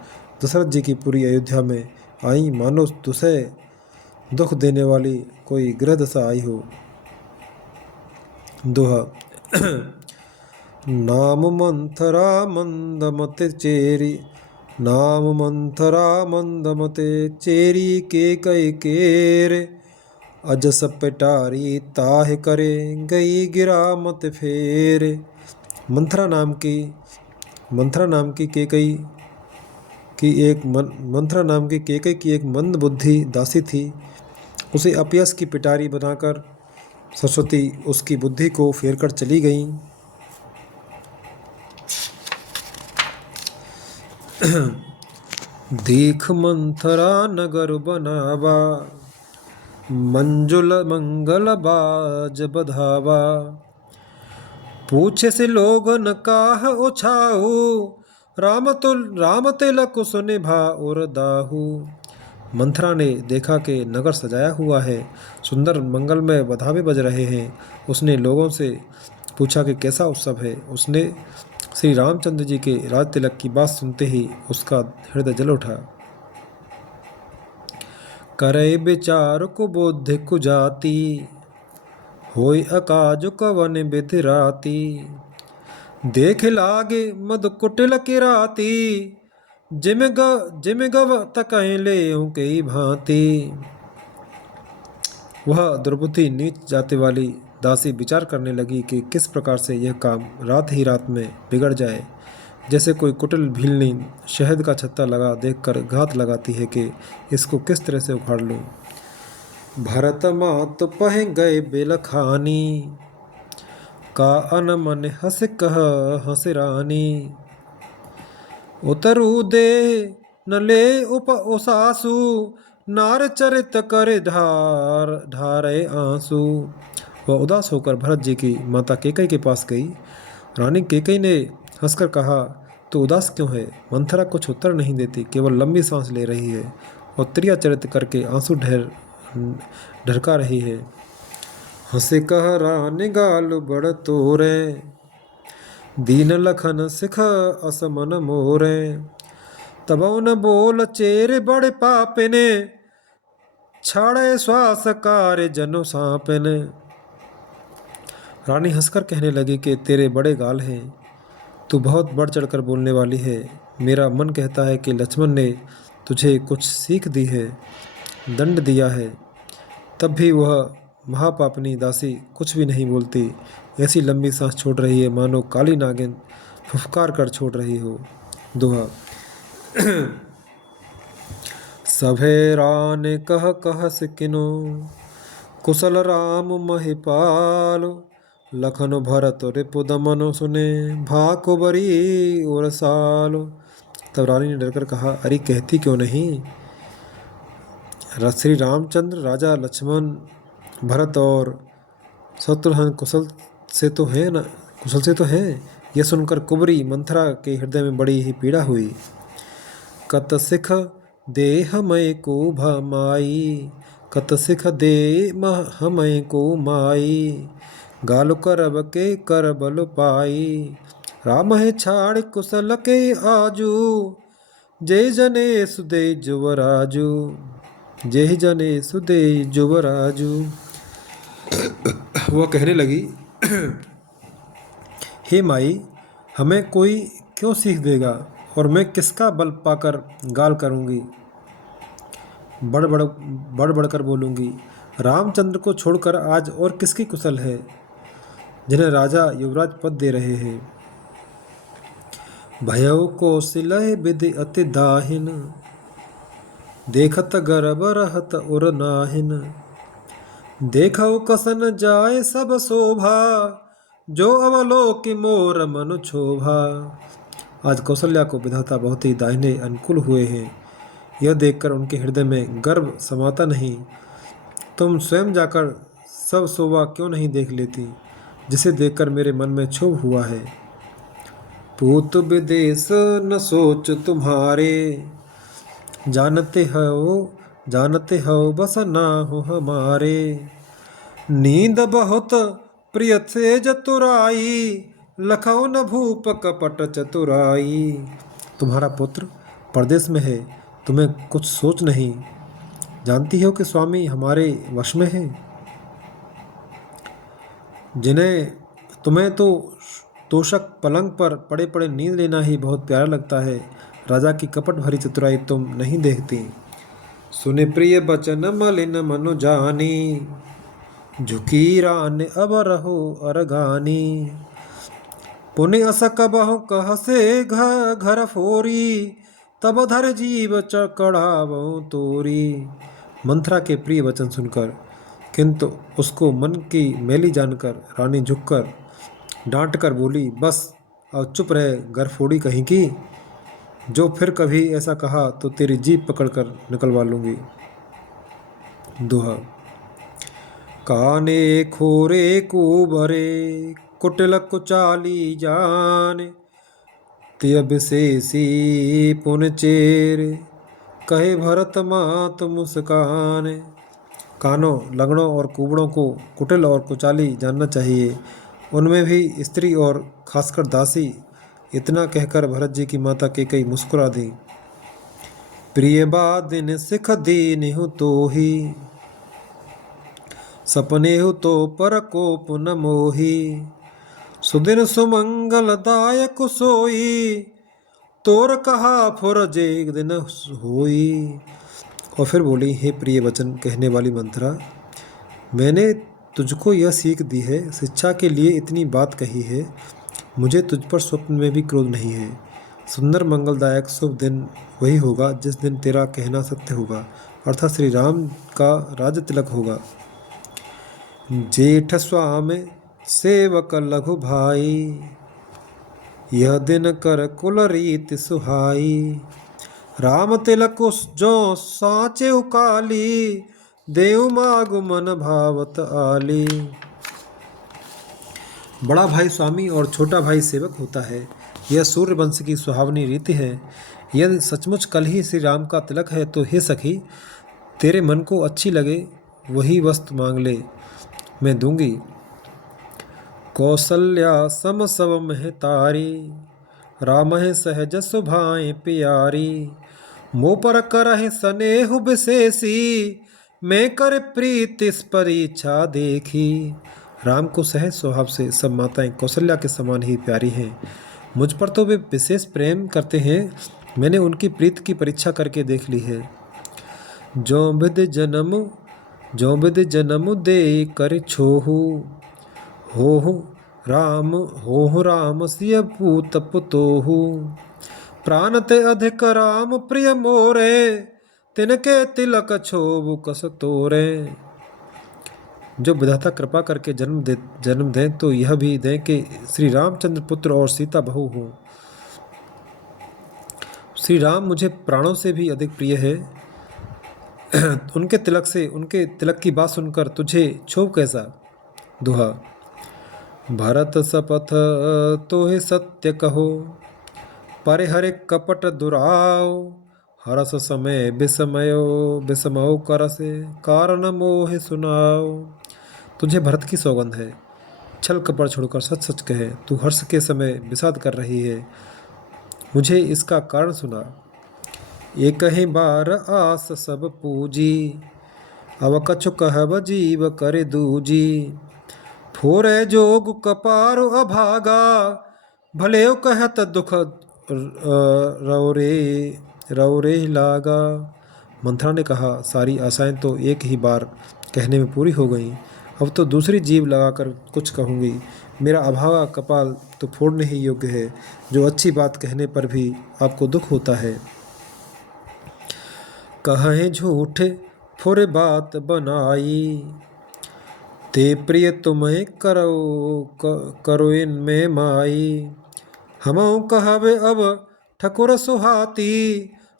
दशरथ जी की पूरी अयोध्या में आई, मानो दुसह दुख देने वाली कोई ग्रह दशा आई हो। दोहा। नाम मंथरा मंदमते चेरी, नाम मंथरा मंदमते चेरी के कई केर। अजस पेटारी ताह करे गई गिरा मत फेर। मंथरा नाम की केकई की एक मंद बुद्धि दासी थी। उसे अपयस की पिटारी बनाकर सरस्वती उसकी बुद्धि को फेरकर चली गईं। दीख मंथरा नगर बनावा, मंजुल मंगल बाज बधावा। पूछे से लोगन काह उछाऊ, राम तिलक सुनिभा उर दाहू। मंथरा ने देखा कि नगर सजाया हुआ है, सुंदर मंगलमय बधावे बज रहे हैं। उसने लोगों से पूछा कि कैसा उत्सव है। उसने श्री रामचंद्र जी के राज तिलक की बात सुनते ही उसका हृदय जल उठा। करे विचार को बुद्धि कुजाती, होय अकाज कवन विधि राती। देख लागे मद कुटिल की राती, जिम गव तकहीं ले कई भांति। वह दुर्बुद्धि नीच जाति वाली दासी विचार करने लगी कि किस प्रकार से यह काम रात ही रात में बिगड़ जाए। जैसे कोई कुटिल भीलनी शहद का छत्ता लगा देखकर घात लगाती है कि इसको किस तरह से उखाड़ लूं। भरत मात पह गए बेलखानी, का अनमन हस कह हस रानी। उतरू दे न ले उप उसासु, नार चरित करे ढारे आंसू। वह उदास होकर भरत जी की माता केकई के पास गई। रानी केकई ने हंसकर कहा, तो उदास क्यों है? मंथरा कुछ उत्तर नहीं देती, केवल लंबी सांस ले रही है और त्रिया चरित करके आंसू ढरका रही है। हंसे कह रानी गाल बड़ तोरे, दीन लखन सिख असमन मोरे। तबौ न बोल चेरे बड़े पापिने, छाड़े श्वास कार्य जनो सांपिने। रानी हंसकर कहने लगी कि तेरे बड़े गाल हैं, तू बहुत बढ़ चढ़कर बोलने वाली है। मेरा मन कहता है कि लक्ष्मण ने तुझे कुछ सीख दी है, दंड दिया है। तब भी वह महापापनी दासी कुछ भी नहीं बोलती, ऐसी लंबी सांस छोड़ रही है मानो काली नागिन फुफकार कर छोड़ रही हो। दोहा। सभे रान कह सिकिनो, कुशल राम महिपाल। लखन भरत रिपुदमन सुने, भाको बरी और साल। तब रानी ने डरकर कहा, अरे कहती क्यों नहीं? श्री रामचंद्र, राजा लक्ष्मण, भरत और शत्रुघ्न कुशल से तो हैं। यह सुनकर कुबरी मंथरा के हृदय में बड़ी ही पीड़ा हुई। कत सिख दे हमें को भमाई, कत सिख दे हमें को माई। गाल करब के कर बल पाई, राम है छाड़ कुशल के आजू। जय जने सुदे जुवराजू, जय जने सुदे जुवराजू। वह कहने लगी, हे माई, हमें कोई क्यों सीख देगा और मैं किसका बल पाकर गाल करूंगी, बढ़ बढ़कर बोलूंगी। रामचंद्र को छोड़कर आज और किसकी कुशल है, जिन्हें राजा युवराज पद दे रहे हैं। भयउ कौशलय विधि अति दाहिन, देखत गर्भ रहत उर नाहिन। देखौ कसन जाय सब शोभा, जो अवलोकि मोर मनु क्षोभा। आज कौशल्या को विधाता बहुत ही दाहिने अनुकूल हुए हैं, यह देखकर उनके हृदय में गर्व समाता नहीं। तुम स्वयं जाकर सब शोभा क्यों नहीं देख लेती, जिसे देखकर मेरे मन में क्षोभ हुआ है। पूत विदेश न सोच तुम्हारे, जानते हो बस ना हो हमारे। नींद बहुत प्रिय से जतुराई, लखौ न भूप कपट चतुराई। तुम्हारा पुत्र परदेश में है, तुम्हें कुछ सोच नहीं। जानती हो कि स्वामी हमारे वश में है, तुम्हें तो तोषक पलंग पर पड़े पड़े नींद लेना ही बहुत प्यारा लगता है। राजा की कपट भरी चतुराई तुम नहीं देखती। सुने प्रिय बचन मलिन मनु जानी, झुकी रान अब रहो अरगानी। पुण्य असक बहु कह से घर फोरी, तब धर जीव चकड़ावो तोरी। मंथरा के प्रिय वचन सुनकर, किंतु उसको मन की मैली जानकर रानी झुककर डांट कर बोली, बस अब चुप रहे गरफोड़ी कहीं की। जो फिर कभी ऐसा कहा तो तेरी जीभ पकड़कर निकलवा लूंगी। दोहा। काने खोरे को भरे, कुटिल कुचाली जान। त्य विशेषी पुन चेर, कहे भरत मात मुस्कान। कानों, लगड़ों और कुबड़ों को कुटिल और कुचाली जानना चाहिए, उनमें भी स्त्री और खासकर दासी। इतना कहकर भरत जी की माता कैकेयी मुस्कुरा दी। प्रिय बादिन सिख दीन हूँ तो ही, सपने हूँ तो पर को पुन मोही। सुदिन सुमंगल दायक सोई, तोर कहा फुर जे दिन होई। और फिर बोली, हे प्रिय वचन कहने वाली मंथरा, मैंने तुझको यह सीख दी है, शिक्षा के लिए इतनी बात कही है। मुझे तुझ पर स्वप्न में भी क्रोध नहीं है। सुंदर मंगलदायक शुभ दिन वही होगा जिस दिन तेरा कहना सत्य होगा, अर्थात श्री राम का राज तिलक होगा। जेठ स्वामी सेवक लघु भाई, यह दिन कर कुल रीत सुहाई। राम तिलक जो साचे उकाली, देव मागु मन भावत आली। बड़ा भाई स्वामी और छोटा भाई सेवक होता है, यह सूर्यवंश की सुहावनी रीति है। यदि सचमुच कल ही श्री राम का तिलक है तो हे सखी, तेरे मन को अच्छी लगे वही वस्तु मांग ले, मैं दूंगी। कौशल्या सम सब मह तारी, राम है सहज सुभाएं प्यारी। मोह पर करहि स्नेह विशेषी, मैं कर प्रीत इस परीक्षा देखी। राम को सहज स्वभाव से सब माताएं कौशल्या के समान ही प्यारी हैं। मुझ पर तो वे विशेष प्रेम करते हैं, मैंने उनकी प्रीत की परीक्षा करके देख ली है। जो विद जन्म दे कर छोहु, हो राम सिय पूत पुतोहु। प्राण ते अधिक राम प्रिय मोरे, तिनके तिलक छोबु कस तोरे। जो विधाता कृपा करके जन्म दें तो यह भी दें कि श्री रामचंद्र पुत्र और सीता बहू हो। श्री राम मुझे प्राणों से भी अधिक प्रिय है। उनके तिलक की बात सुनकर तुझे क्षोभ कैसा। दोहा। भरत सपथ तोहे सत्य कहो, परे हरे कपट दुराओ। हरस समय विस्मयो करसे, कारण मोह सुनाओ। तुझे भरत की सौगंध है, छल कपट छोड़कर सच सच कहे, तू हर्ष के समय विषाद कर रही है, मुझे इसका कारण सुना। एक ही बार आस सब पूजी, अब कछु कहब जीव करे दूजी। फोरे जोग कपारो अभागा, भले कहत दुख रौरे लागा। मंथरा ने कहा, सारी आशाएं तो एक ही बार कहने में पूरी हो गईं, अब तो दूसरी जीभ लगाकर कुछ कहूँगी। मेरा अभागा कपाल तो फोड़ने ही योग्य है, जो अच्छी बात कहने पर भी आपको दुख होता है। कहें झूठ फुर बात बनाई, ते प्रिय तुम्हें करो इनमें माई। हमहु कहबे अब ठकुर सुहाती,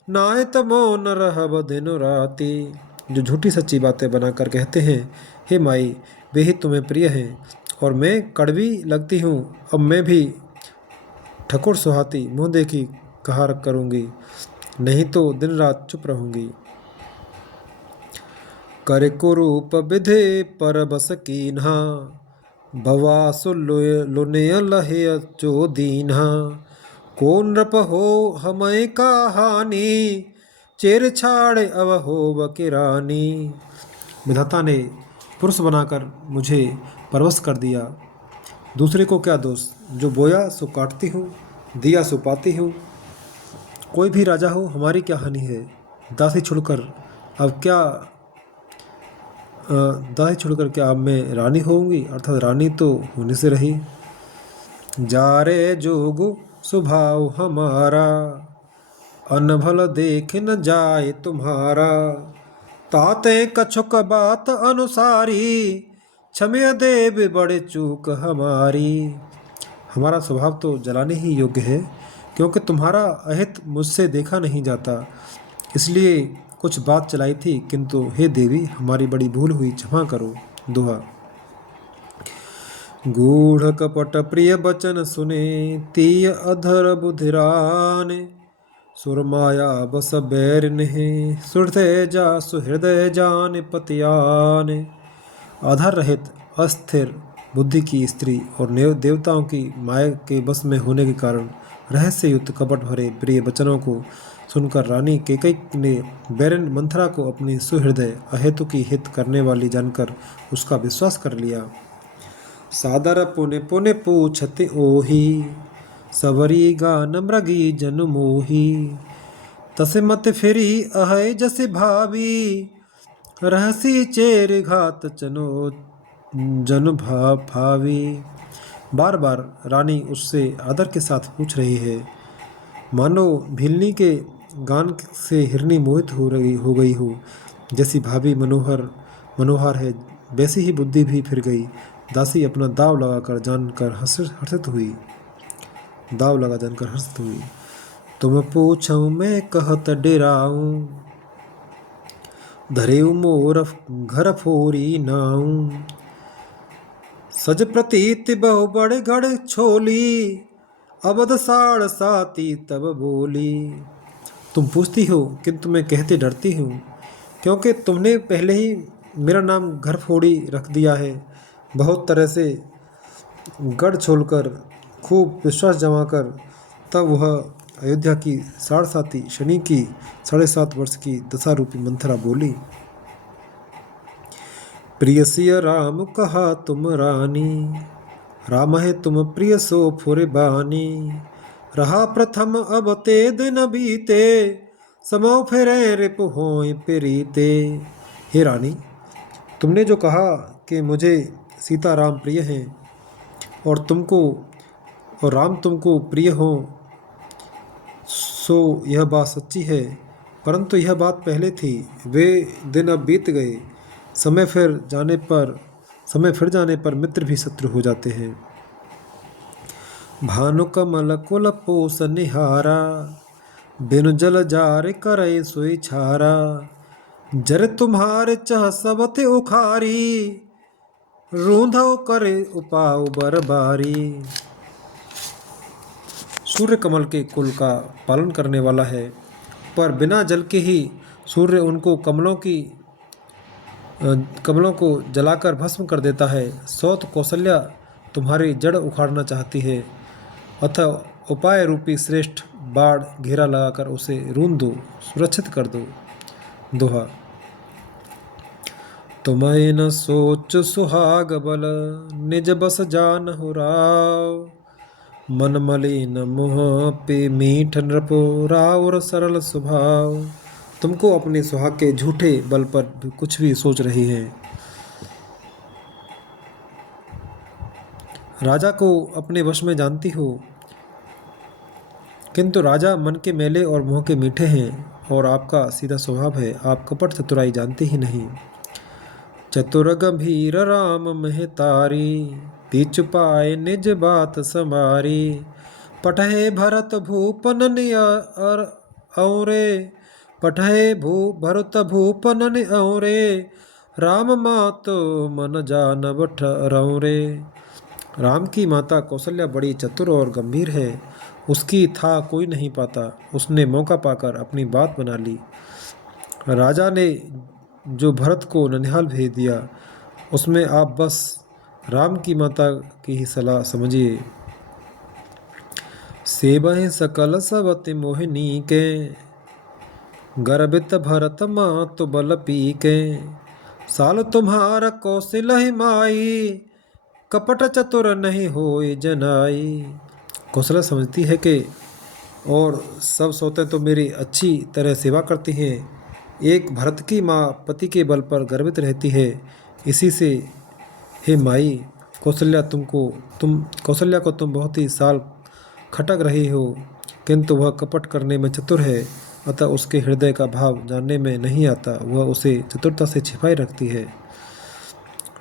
नाय तमो न रहब दिन राती। जो झूठी सच्ची बातें बनाकर कहते हैं, हे माई वे ही तुम्हें प्रिय हैं और मैं कड़वी लगती हूँ। अब मैं भी ठकुर सुहाती मुँह देखी कहा करूँगी, नहीं तो दिन रात चुप रहूँगी। कर कुरूप विधे पर बस कीन्हा, बवासु लुनय लहे जो दीन्हा। को नृप हो हमें का हानि, चेर छाड़े अब हो किरानी। विधाता ने पुरुष बनाकर मुझे परवश कर दिया, दूसरे को क्या दोष। जो बोया सो काटती हूँ, दिया सो पाती हूँ। कोई भी राजा हो हमारी क्या हानि है। दासी छोड़कर अब क्या दासी छोड़कर क्या अब मैं रानी होऊंगी, अर्थात रानी तो होने से रही। जा रे जोगु स्वभाव हमारा, अनभल देख न जाए तुम्हारा। ताते कछुक बात अनुसारी, क्षम्य देव बड़े चूक हमारी। हमारा स्वभाव तो जलाने ही योग्य है, क्योंकि तुम्हारा अहित मुझसे देखा नहीं जाता, इसलिए कुछ बात चलाई थी, किंतु हे देवी हमारी बड़ी भूल हुई, क्षमा करो। दोहा। गूढ़ कपट प्रिय बचन सुने, तीय अधर बुधिराने। सुरमाया बस बैर नहीं, सुहृदय जा सुहृदय जान पतियान। आधार रहित अस्थिर बुद्धि की स्त्री और देवताओं की माया के बस में होने के कारण रहस्य युक्त कपट भरे प्रिय वचनों को सुनकर रानी कैकेयी ने बैरन मंथरा को अपनी सुहृदय अहेतु की हित करने वाली जानकर उसका विश्वास कर लिया। सादर पुने पुने पूछते ओही, सवरी गान मृगी जन मोही। तसे मत फेरी अहय जसे भावी, रहसी चेर घात चनो जन भावी। बार बार रानी उससे आदर के साथ पूछ रही है, मानो भीलनी के गान से हिरनी मोहित हो गई हो। जैसी भाभी मनोहर है, वैसी ही बुद्धि भी फिर गई। दासी अपना दाव लगाकर जानकर हर्षित हुई। तुम पूछूं मैं कहत डेराऊं, धरेऊ मोर घर फोरी नाऊं। सज प्रतीत बहु बड़े गढ़ छोली, अबद साड़ साती तब बोली। तुम पूछती हो किंतु मैं कहते डरती हूँ, क्योंकि तुमने पहले ही मेरा नाम घर फोड़ी रख दिया है। बहुत तरह से गढ़ छोलकर खूब विश्वास जमाकर तब वह अयोध्या की साढ़साती शनि की 7.5 वर्ष की दशा रूपी मंथरा बोली। प्रिय सिय राम कहा तुम रानी, राम है तुम प्रिय सो फुर बानी। रहा प्रथम अब ते दिन बीते, समो फेरे रिप होय प्रीते। हे रानी, तुमने जो कहा कि मुझे सीता राम प्रिय हैं और राम तुमको प्रिय हो, सो यह बात सच्ची है, परंतु यह बात पहले थी। वे दिन अब बीत गए। समय फिर जाने पर मित्र भी शत्रु हो जाते हैं। भानु कमल कुल पोस निहारा, बिनु जल जार करे सोई छारा। जर तुम्हारे चह सबते उखारी, रूंधो करे उपाव बरबारी। सूर्य कमल के कुल का पालन करने वाला है, पर बिना जल के ही सूर्य उनको कमलों को जलाकर भस्म कर देता है। सौत कौशल्या तुम्हारी जड़ उखाड़ना चाहती है, अतः उपाय रूपी श्रेष्ठ बाढ़ घेरा लगाकर उसे रूंध दो, सुरक्षित कर दो। दोहा। तुम्हें न सोच सुहाग बल, निज बस जान हो राव। मन मलिन मुँह पे मीठ नृपो, राउर सरल स्वभाव। तुमको अपने सुहाग के झूठे बल पर कुछ भी सोच रही है। राजा को अपने वश में जानती हो, किंतु राजा मन के मेले और मुँह के मीठे हैं, और आपका सीधा स्वभाव है। आप कपट चतुराई जानते ही नहीं। चतुर गंभीर राम महतारी, तीच पाए निज बात समारी। पठे भरत भूपन औरे, पठे भरत भूपन औरे। राम मातो मन जानव ठहरौरे। राम की माता कौशल्या बड़ी चतुर और गंभीर है, उसकी था कोई नहीं पाता। उसने मौका पाकर अपनी बात बना ली। राजा ने जो भरत को ननिहाल भेज दिया, उसमें आप बस राम की माता की ही सलाह समझिए। सेवहि सकल सबति मोहिनी के, गर्भित भरत मातु बल पीके। साल तुम्हार कौशलहि माई, कपट चतुर नहीं होय जनाई। कौशल्या समझती है कि और सब सौतें तो मेरी अच्छी तरह सेवा करती हैं, एक भरत की माँ पति के बल पर गर्वित रहती है। इसी से हे माई, कौशल्या को तुम बहुत ही साल खटक रही हो, किंतु वह कपट करने में चतुर है, अतः उसके हृदय का भाव जानने में नहीं आता, वह उसे चतुरता से छिपाए रखती है।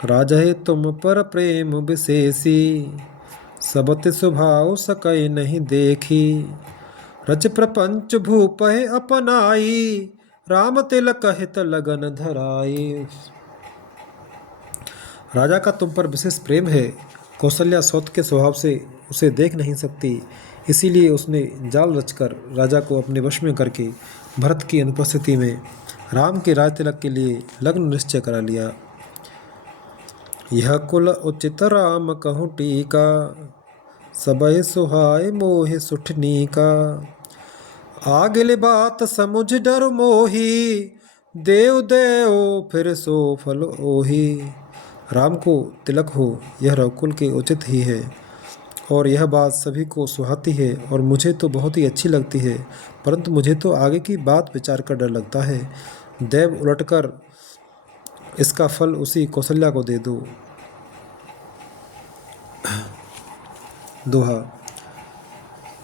राजहे तुम पर प्रेम विशेषी, सबति स्वभाव सकय नहीं देखी। रच प्रपंच भूपहि अपनाई, राम तिलक हित लगन धराई। राजा का तुम पर विशेष प्रेम है। कौशल्या सौत के स्वभाव से उसे देख नहीं सकती, इसीलिए उसने जाल रचकर राजा को अपने वश में करके भरत की अनुपस्थिति में राम के राज तिलक के लिए लग्न निश्चय करा लिया। यह कुल उचित राम कहूँ टीका, सबय सुहाय मोहि सुठनी का। आगिल बात समुझ डर मोही, देव देव फिर सो फल ओही। राम को तिलक हो यह रघुकुल के उचित ही है, और यह बात सभी को सुहाती है, और मुझे तो बहुत ही अच्छी लगती है, परंतु मुझे तो आगे की बात विचार कर डर लगता है। देव उलटकर इसका फल उसी कौशल्या को दे दो। दोहा।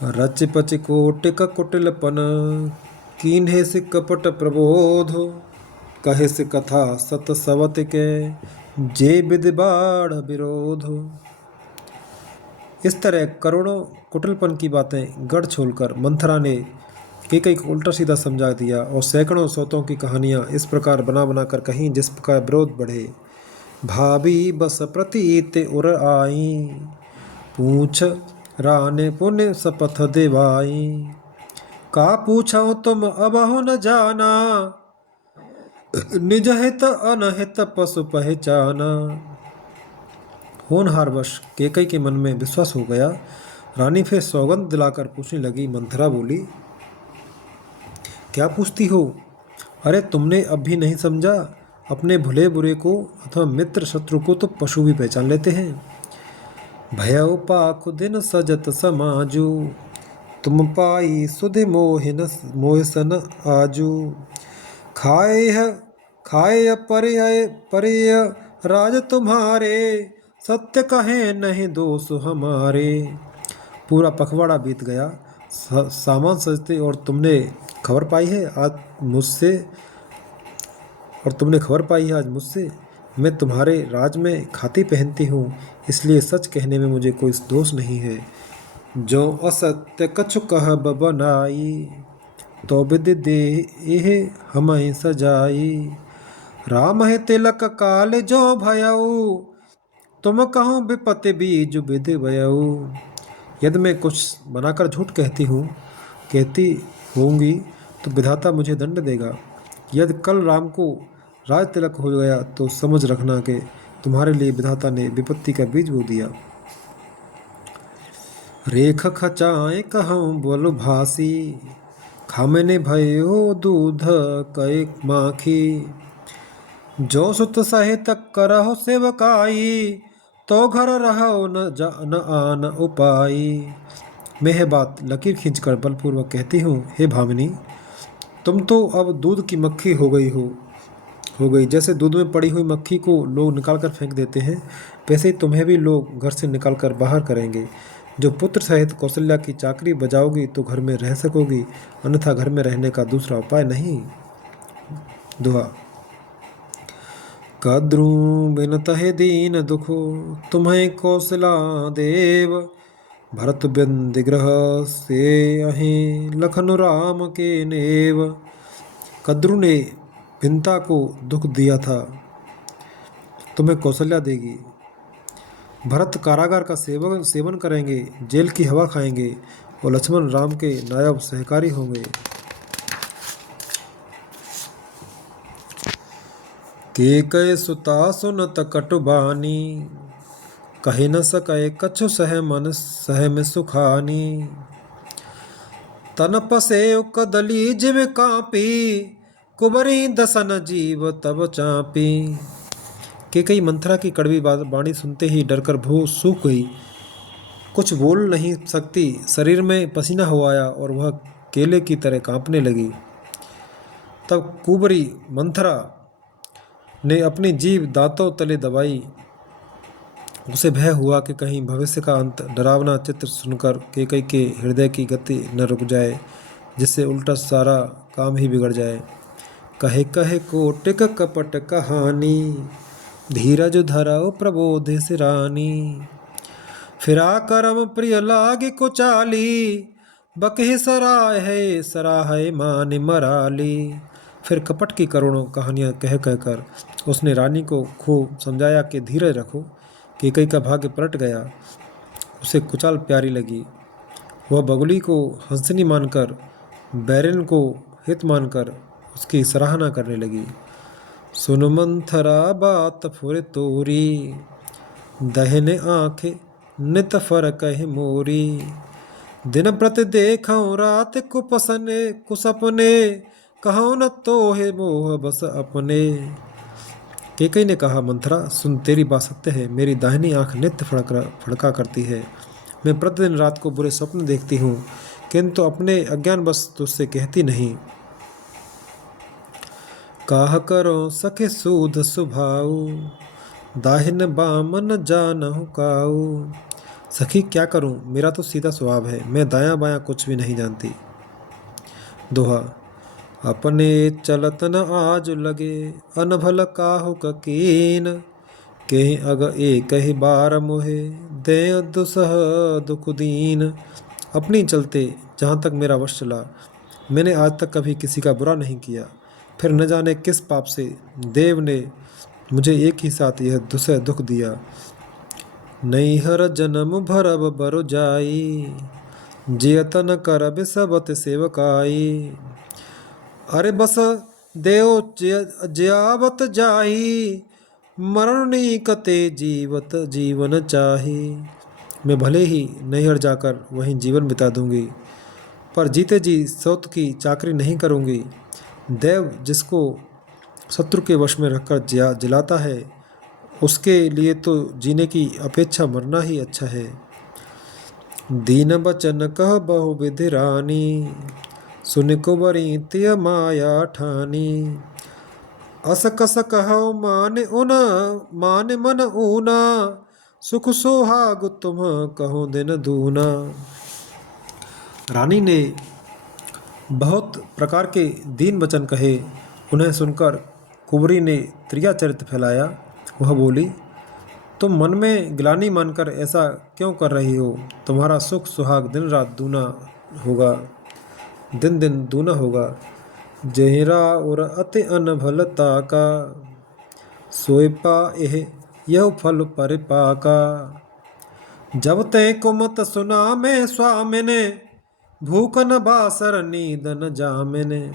रच पच कोटिक कुटिलपन, कीन्हे से कपट प्रबोध। कहे से कथा सत सवत के, जे विधि बाढ़ विरोध। इस तरह करोड़ों कुटिलपन की बातें गढ़ छोलकर मंथरा ने कैकेयी को उल्टा सीधा समझा दिया, और सैकड़ों सौतों की कहानियाँ इस प्रकार बना बना कर कहीं जिस प्रकार विरोध बढ़े। भाभी बस प्रतीत उर आई, पूछ राने पुण्य शपथ देवाई। का पूछो तुम अबहु न जाना, निज हित अनहित पशु पहचाना। होनहारवश कैकेयी के मन में विश्वास हो गया। रानी फिर सौगंध दिलाकर पूछने लगी। मंथरा बोली, क्या पूछती हो? अरे तुमने अब भी नहीं समझा? अपने भले बुरे को अथवा मित्र शत्रु को तो पशु भी पहचान लेते हैं। भयउ पाखु दिन सजत समाजू, तुम पाई सुधि मोहसन आजू। खाए परिय राज तुम्हारे, सत्य कहे नहीं दोष हमारे। पूरा पखवाड़ा बीत गया, सामान सजते, और तुमने खबर पाई है आज मुझसे। मैं तुम्हारे राज में खाती पहनती हूँ, इसलिए सच कहने में मुझे कोई दोष नहीं है। जो असत्य कछु कह बनाई, तो विधि दे हमें सजाई। राम है तिलक काल जो भयऊ, तुम कहूँ विपत्ति बीज विधि भयऊ। यदि मैं कुछ बनाकर झूठ कहती होंगी तो विधाता मुझे दंड देगा। यदि कल राम को राज तिलक हो गया तो समझ रखना कि तुम्हारे लिए विधाता ने विपत्ति का बीज बो दिया। रेख खचाए कहूँ बोल भासी, खामने भयो दूध कई माखी। जो सुत सहित करहो सेवकाई, तो घर रहो न आन उपाई। मैं यह बात लकीर खींचकर बलपूर्वक कहती हूँ, हे भामिनी, तुम तो अब दूध की मक्खी हो गई। जैसे दूध में पड़ी हुई मक्खी को लोग निकाल कर फेंक देते हैं, वैसे ही तुम्हें भी लोग घर से निकाल कर बाहर करेंगे। जो पुत्र सहित कौशल्या की चाकरी बजाओगी तो घर में रह सकोगी, अन्यथा घर में रहने का दूसरा उपाय नहीं। दोहा। कद्रू बिनत है दीन दुखो तुम्हें कौशला देव। भरत बिंद ग्रह से अहें लखन राम के नेव। कद्रू ने भिन्नता को दुख दिया था, तुम्हें कौशल्या देगी। भरत कारागार का सेवन करेंगे, जेल की हवा खाएंगे, और लक्ष्मण राम के नायब सहकारी होंगे। के कय सुता सुनत कटुबानी, कहे न सके कछु सह मन सह में सुखानी। तन पसे कदली जिम कापी, कुबरी दसन जीव तब चापी। के कई मंथरा की कड़वी वाणी सुनते ही डरकर भू सूख गई, कुछ बोल नहीं सकती। शरीर में पसीना हो आया और वह केले की तरह कांपने लगी। तब कुबरी मंथरा ने अपनी जीभ दांतों तले दबाई। उसे भय हुआ कि कहीं भविष्य का अंत डरावना चित्र सुनकर केकई के हृदय की गति न रुक जाए, जिससे उल्टा सारा काम ही बिगड़ जाए। कहे कहे कोटिक कपट कहानी, धीरज धरौ प्रबोधि सिरानी। फिरा करम प्रिय लागे कुचाली, बकहि सराहे मान मराली। फिर कपट की करोड़ों कहानियाँ कह कहकर उसने रानी को खूब समझाया कि धीरज रखो। केकई का भाग्य पलट गया, उसे कुचाल प्यारी लगी। वह बगुली को हंसनी मानकर, बैरन को हित मानकर उसकी सराहना करने लगी। सुन मंथरा बात फुर तोरी, दहने आंखें नित फरक है मोरी। दिन प्रति देखऊं रात कुपसने कुसपने, कहूँ न तो है मोह बस अपने। केकई ने कहा, मंथरा सुन, तेरी बात सत्य है। मेरी दाहिनी आंख नित्य फड़का करती है। मैं प्रतिदिन रात को बुरे स्वप्न देखती हूँ, किंतु अपने अज्ञानवश तुझसे कहती नहीं। काह करो सखे सूद सुभाऊ, दाहिन बाम न जानहु काऊ। सखी क्या करूं, मेरा तो सीधा स्वभाव है, मैं दायां बायां कुछ भी नहीं जानती। दोहा। अपने चलत न आज लगे, अनभल काहु ककीन। के अग एक ही बार मोहे, दे दुसह दुख दीन। अपनी चलते जहाँ तक मेरा वश चला, मैंने आज तक कभी किसी का बुरा नहीं किया। फिर न जाने किस पाप से देव ने मुझे एक ही साथ यह दुसह दुख दिया। नैहर जन्म भरब बरु जाई, जियतन करब सबत सेवकाई। अरे बस देव जियावत जाही, मरण कते जीवत जीवन चाही। मैं भले ही नैहर जाकर वहीं जीवन बिता दूंगी, पर जीते जी सौत की चाकरी नहीं करूंगी। देव जिसको शत्रु के वश में रखकर जलाता है, उसके लिए तो जीने की अपेक्षा मरना ही अच्छा है। दीन बचन कह बहु विधि रानी, सुन कुबरी तिय माया ठानी। अस कस कहो मान मन ऊना, सुख सोहाग तुम कहो दिन दूना। रानी ने बहुत प्रकार के दीन वचन कहे। उन्हें सुनकर कुबरी ने त्रिया चरित्र फैलाया। वह बोली, तुम मन में ग्लानि मानकर ऐसा क्यों कर रही हो? तुम्हारा सुख सुहाग दिन रात दूना होगा, दिन दिन दूना होगा। जहिरा और अति अनभलता का, सोय पाए यह फल परिपाका। जब ते कुमत सुना मैं स्वामिने, भूख न बासर नींद न जामिने।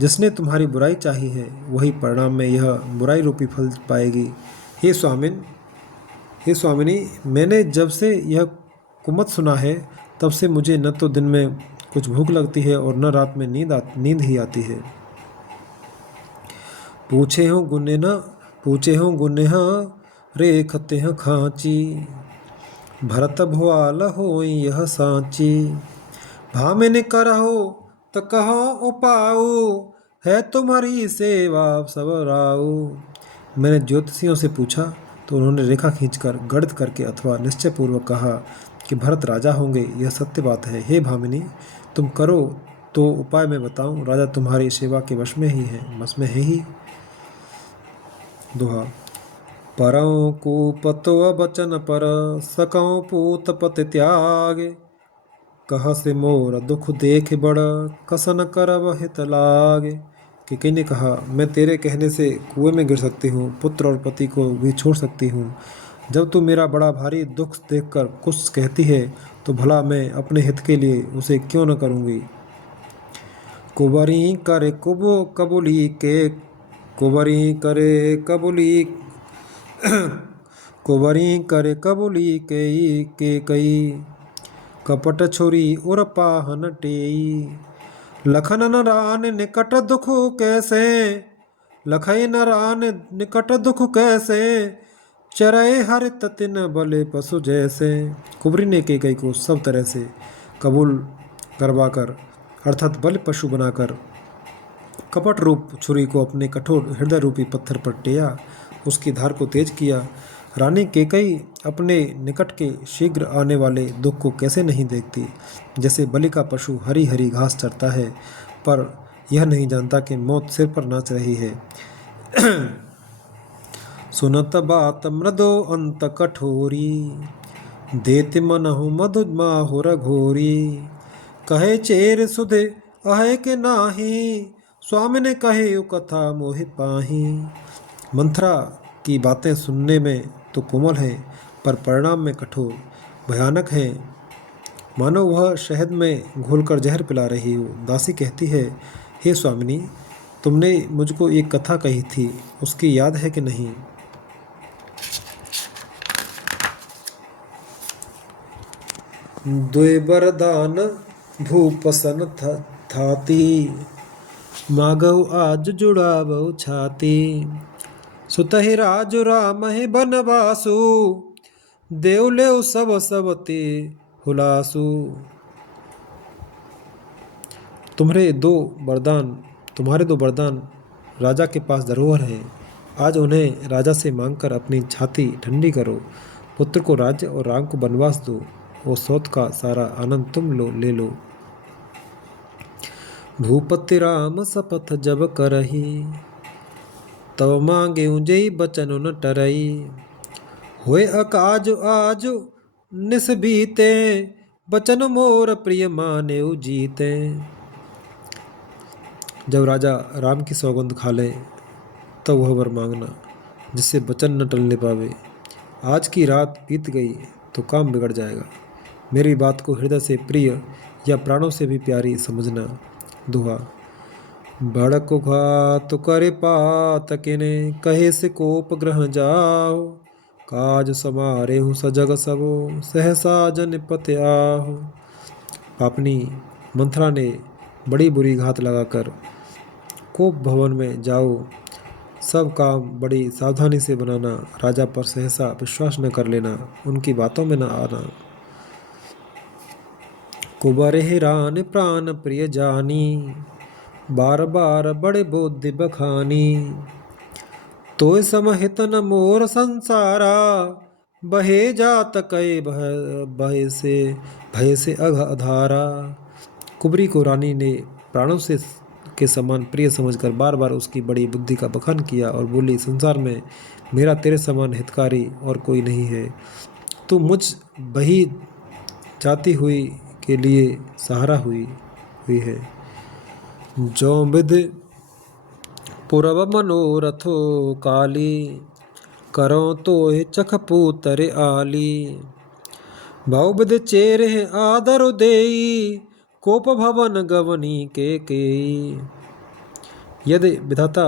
जिसने तुम्हारी बुराई चाही है, वही परिणाम में यह बुराई रूपी फल पाएगी। हे स्वामिनी, मैंने जब से यह कुमत सुना है, तब से मुझे न तो दिन में कुछ भूख लगती है और न रात में नींद ही आती है। पूछे हो गुनेह रेखते हैं खांची, भरत भुआल हो यह सांची। भामिन करहो तो कहो उपाऊ, है तुम्हारी सेवा सब राऊ। मैंने ज्योतिषियों से पूछा तो उन्होंने रेखा खींचकर गणित करके अथवा निश्चय पूर्वक कहा कि भरत राजा होंगे। यह सत्य बात है। हे भामिनी, तुम करो तो उपाय मैं बताऊं। राजा तुम्हारी सेवा के वश में ही है ही। दोहा। परौ कूप तो बचन पर, सकौ पूत पति त्यागे। कहा से मोर दुख देख बड़, कसन करब हित लागे। किसी ने कहा, मैं तेरे कहने से कुएं में गिर सकती हूँ, पुत्र और पति को भी छोड़ सकती हूँ। जब तू मेरा बड़ा भारी दुख देखकर कुछ कहती है, तो भला मैं अपने हित के लिए उसे क्यों न करूँगी। कुंवरी करे कबूली के, कुंवरी करे कबूली कुंवरी करे कबूली के कई, कपट छोरी उर पाहन टेई। लखन नरान निकट दुख कैसे, लखई नरान निकट दुख कैसे, चरय हरित तिन बले पशु जैसे। कुबरी ने केकई को सब तरह से कबूल करवाकर, अर्थात बल पशु बनाकर, कपट रूप छुरी को अपने कठोर हृदय रूपी पत्थर पर टेया, उसकी धार को तेज किया। रानी केकई अपने निकट के शीघ्र आने वाले दुख को कैसे नहीं देखती। जैसे बलि का पशु हरी हरी घास चरता है, पर यह नहीं जानता कि मौत सिर पर नाच रही है। सुनत बात मृदो अंत कठोरी, देति मनहु मधु माहुर घोरी। कहे चेर सुधे अहे के नाही, स्वामी ने कहे यो कथा मोहि पाही। मंथरा की बातें सुनने में तो कोमल है, पर परिणाम में कठोर भयानक है, मानो वह शहद में घोलकर जहर पिला रही हो। दासी कहती है, हे स्वामिनी, तुमने मुझको एक कथा कही थी, उसकी याद है कि नहीं। द्वे वरदान भूपसन थाती, मागहु आज जुड़ावहु छाती। सुतहि राजु रामहि बनवासु, देव लेउ सब सबते हुलासु। तुम्हारे दो वरदान राजा के पास धरोहर है। आज उन्हें राजा से मांगकर अपनी छाती ठंडी करो। पुत्र को राज्य और राम को वनवास दो, और सौत का सारा आनंद तुम ले लो। भूपति राम शपथ जब करही, तब मांगे जय बचन न टरई। होए अकाज आज निस बीते, बचन मोर प्रिय माने जीते। जब राजा राम की सौगंध खा ले, तब वह वर मांगना जिससे वचन न टलने पावे। आज की रात बीत गई तो काम बिगड़ जाएगा। मेरी बात को हृदय से प्रिय या प्राणों से भी प्यारी समझना। दुआ। भड़क घात करे पात किने, कहे से कोप ग्रह जाओ। काज समारे हूँ सजग सबो, सहसा जन पत आहो। पापनी मंथरा ने बड़ी बुरी घात लगाकर कोप भवन में जाओ। सब काम बड़ी सावधानी से बनाना, राजा पर सहसा विश्वास न कर लेना, उनकी बातों में न आना। कुबरे रान प्राण प्रिय जानी, बार बार बड़े बुद्धि बखानी। तोय समहित न मोर संसारा, बहे जात कई भय से अघ अधारा। कुबरी को रानी ने प्राणों से के समान प्रिय समझकर बार बार उसकी बड़ी बुद्धि का बखान किया और बोली, संसार में मेरा तेरे समान हितकारी और कोई नहीं है। तू मुझ बही जाती हुई के लिए सहारा हुई है। जो विधि पुरब मनोरथो काली, करो तो चख पूतर आली। भाव विधि चेरे आदर देई, कोप भवन गवनी के। यदि विधाता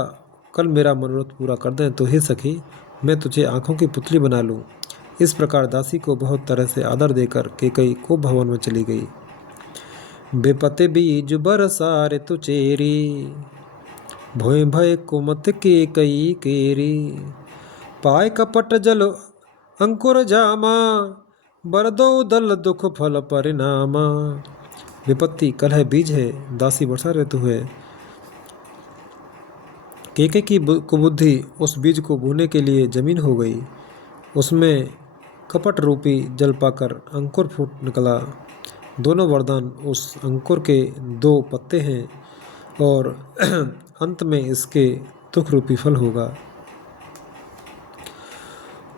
कल मेरा मनोरथ पूरा कर दें तो हे सखी, मैं तुझे आंखों की पुतली बना लूं। इस प्रकार दासी को बहुत तरह से आदर देकर केकई कोप भवन में चली गई। बेपते बीज बरसारे तु चेरी, भोय भय कुमत के कई केरी। पाय कपट जल अंकुर जामा, बरदो दल दुख फल परिणामा। विपत्ति कलह बीज है, दासी वर्षा ऋतु है। केके की कुबुद्धि उस बीज को बोने के लिए जमीन हो गई। उसमें कपट रूपी जल पाकर अंकुर फूट निकला। दोनों वरदान उस अंकुर के दो पत्ते हैं और अंत में इसके दुख रूपी फल होगा।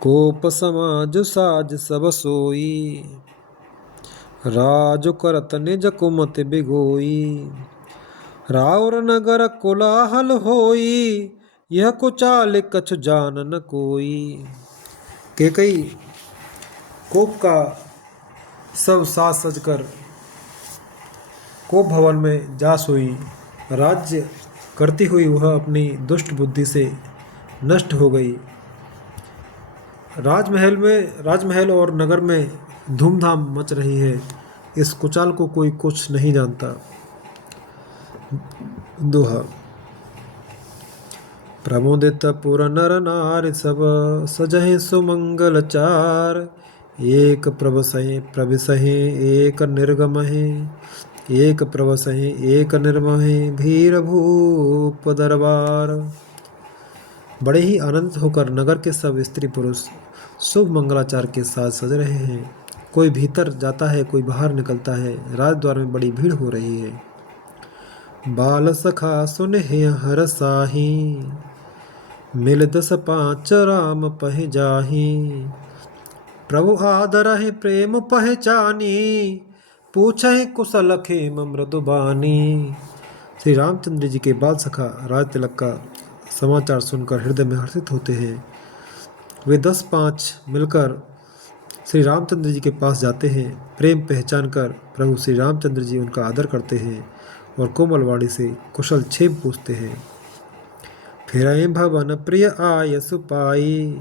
कोप समाज साज सब सोई, राज करत निज कुमति बिगोई। राउर नगर कोलाहल होई, यह कुचाल कछु जान न कोई। कैकई कोप का सब साज सजकर कोप भवन में जा सोई। राज्य करती हुई वह अपनी दुष्ट बुद्धि से नष्ट हो गई। राजमहल और नगर में धूमधाम मच रही है। इस कुचाल को कोई कुछ नहीं जानता। दोहा। प्रमोदित पुर नर नारी सब, सजहि सुमंगल चार। एक प्रविसहि एक निर्गमहि, एक प्रवसहि एक निर्महि, भीर भूप दरबार। बड़े ही आनंदित होकर नगर के सब स्त्री पुरुष शुभ मंगलाचार के साथ सज रहे हैं। कोई भीतर जाता है, कोई बाहर निकलता है। राजद्वार में बड़ी भीड़ हो रही है। बाल सखा सुनहि हरसाही, मिल दस पाँच राम पहि जाही। प्रभु आदरहि प्रेम पहचानी, पूछहि कुशल खेम मृदुबानी। श्री रामचंद्र जी के बाल सखा राज तिलक का समाचार सुनकर हृदय में हर्षित होते हैं। वे 10-5 मिलकर श्री रामचंद्र जी के पास जाते हैं। प्रेम पहचान कर प्रभु श्री रामचंद्र जी उनका आदर करते हैं और कोमल वाणी से कुशल क्षेम पूछते हैं। फिरहि भवन प्रिय आय सुपाई,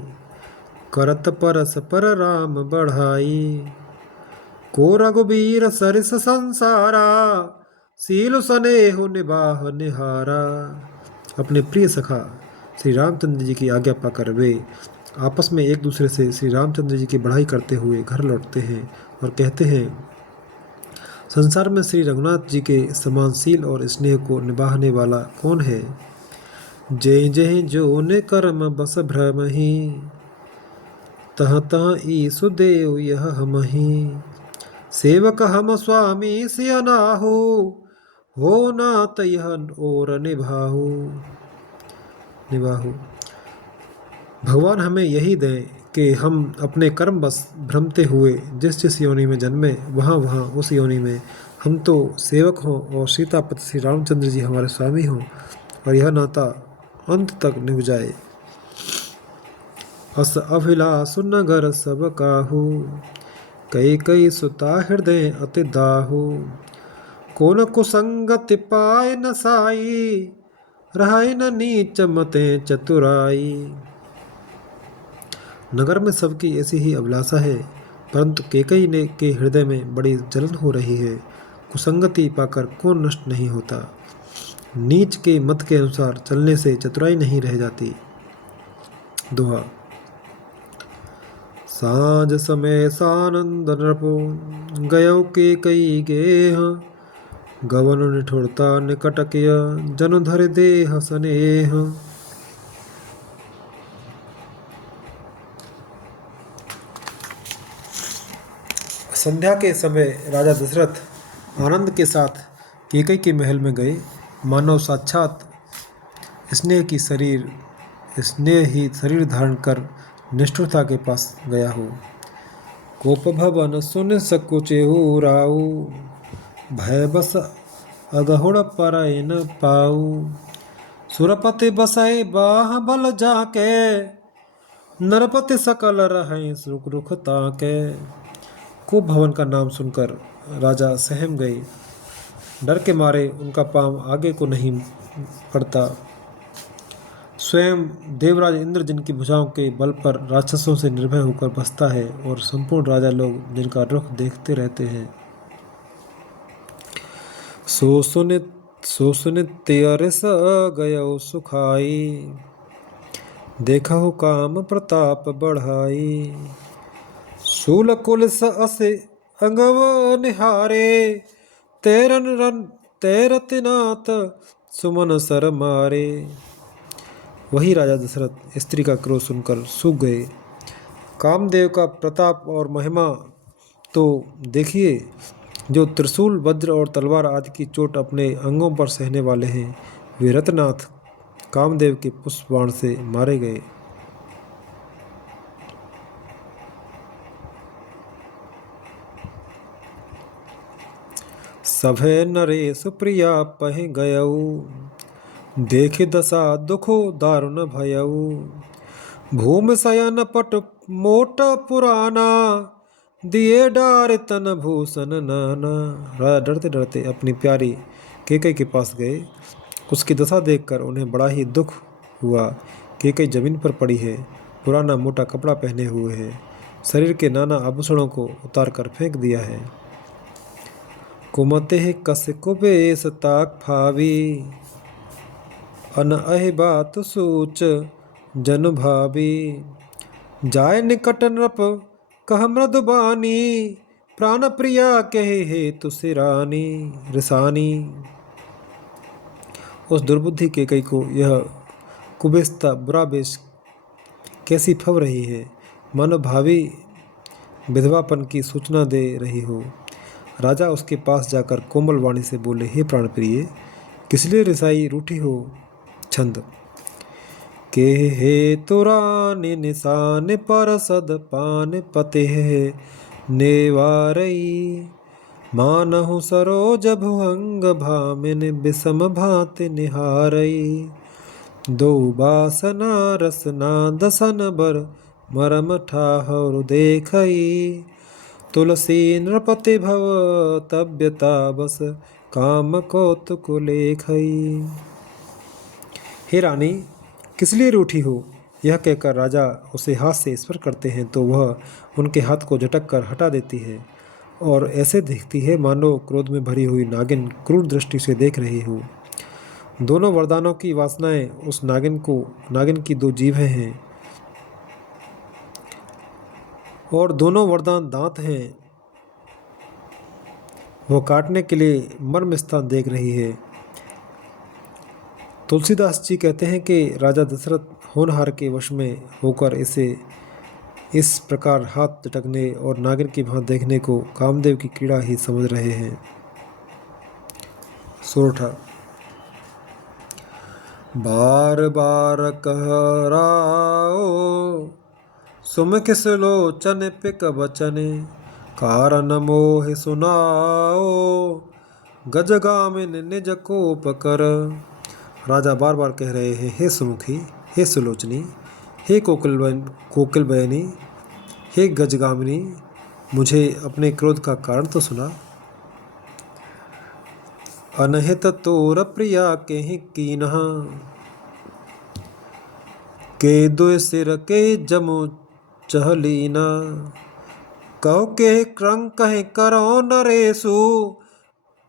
करत परस पर राम बढ़ाई। को रघुबीर सरिस संसारा, सील स्नेह निबाह निहारा। अपने प्रिय सखा श्री रामचंद्र जी की आज्ञा पाकर वे आपस में एक दूसरे से श्री रामचंद्र जी की बढ़ाई करते हुए घर लौटते हैं और कहते हैं, संसार में श्री रघुनाथ जी के समानशील और स्नेह को निभाने वाला कौन है। जय जय जो ने कर्म बस भ्रमहि, तह तह ईसु देव यह हमहि। सेवक हम स्वामी सिय नाहु, हो नात यह और निभाहु। भगवान हमें यही दें कि हम अपने कर्म बस भ्रमते हुए जिस जिस योनि में जन्मे वहाँ वहाँ उस योनि में हम तो सेवक हों और सीतापति श्री रामचंद्र जी हमारे स्वामी हों और यह नाता अंत तक निभ जाए। अस अभिलाषु नगर सब काहू, कई कई सुता हृदय अति दाहू। कौन कुसंगति पाय न साई, रहाय न नीच मते चतुराई। नगर में सबकी ऐसी ही अभिलाषा है, परंतु कैकई ने के हृदय में बड़ी जलन हो रही है। कुसंगति पाकर कौन नष्ट नहीं होता। नीच के मत के अनुसार चलने से चतुराई नहीं रह जाती। दोहा। साँझ समय सानंद नृपो, गयो के कई गेह। गवन निठुरता निकट किय, जन धर देह स्नेह। संध्या के समय राजा दशरथ आनंद के साथ कैकई के महल में गए, मानव साक्षात स्नेह ही शरीर धारण कर निष्ठुरता के पास गया हो। कोप भवन सुन सकुचेहु राऊ, भय बस अगहुड़ परय न पाऊ। सुरपति बसै बाह बल जाके, नरपति सकल रहें सुख रुख ताके। कोप भवन का नाम सुनकर राजा सहम गए। डर के मारे उनका पांव आगे को नहीं बढ़ता। स्वयं देवराज इंद्र जिनकी भुजाओं के बल पर राक्षसों से निर्भय होकर बसता है और संपूर्ण राजा लोग जिनका रुख देखते रहते हैं। सो सुनित त्यरस गयो सुखाई, देखहु काम प्रताप बढ़ाई। शूल कुलस असे अंगव निहारे, तैरत नाथ सुमन सर मारे। वही राजा दशरथ स्त्री का क्रोध सुनकर सूख गए। कामदेव का प्रताप और महिमा तो देखिए, जो त्रिशूल वज्र और तलवार आदि की चोट अपने अंगों पर सहने वाले हैं, वे रत्नाथ कामदेव के पुष्प बाण से मारे गए। सभे नरेश प्रिया पह गयऊ, देख दशा दुखो दारुण भयऊ। भूमि शयन पट मोट पुराना, दिए डार तन भूषण नाना। राजा डरते डरते अपनी प्यारी कैकेयी के पास गए। उसकी दशा देखकर उन्हें बड़ा ही दुख हुआ। कैकेयी जमीन पर पड़ी है, पुराना मोटा कपड़ा पहने हुए है, शरीर के नाना आभूषणों को उतार कर फेंक दिया है। कुमते कस कुबेश ताक फावी, अन अहि बात सूच जन भावी। जाय निकट नृप कह मृदुबानी, प्राण प्रिया कहे हेतु सिरानी रिसानी। उस दुर्बुद्धि कैकेयी को यह कुबेशता बुरा बेश कैसी फब रही है, मानो भावी विधवापन की सूचना दे रही हो। राजा उसके पास जाकर कोमल वाणी से बोले, हे प्राण प्रिय, किस लिए रिसाई रूठी हो। छंद। के हे तुरानी निशान पर सद पान पते नेवारई, मानहु सरोज भुअंग भामिन विषम भांति निहारई। दो बासना रसना दसन बर मरम ठाहर देखई, तुलसी नृपति भव तव्यता बस काम कौतुक लेखई। हे रानी, किस लिए रूठी हो। यह कहकर राजा उसे हाथ से स्पर्श करते हैं तो वह उनके हाथ को झटक कर हटा देती है और ऐसे दिखती है मानो क्रोध में भरी हुई नागिन क्रूर दृष्टि से देख रही हो। दोनों वरदानों की वासनाएं उस नागिन की दो जीभें हैं और दोनों वरदान दांत हैं। वह काटने के लिए मर्म स्थान देख रही है। तुलसीदास जी कहते हैं कि राजा दशरथ होनहार के वश में होकर इसे इस प्रकार हाथ झटकने और नागिन की भांति देखने को कामदेव की क्रीड़ा ही समझ रहे हैं। सोरठा। बार बार कह राओ, सुमुख सुलोचन पिक बचन, कारण मोह सुनाओ, गजगामिन निज कोप कर। राजा बार बार कह रहे हैं, हे सुमुखी, हे सुलोचनी, हे कोकिल बयनी, हे गजगामिनी, मुझे अपने क्रोध का कारण तो सुना। अनहित तोर प्रिया के कीन्हा, के दुय सिर के जमु चहलीना। कहो के क्रंग कहे करो नरेशु,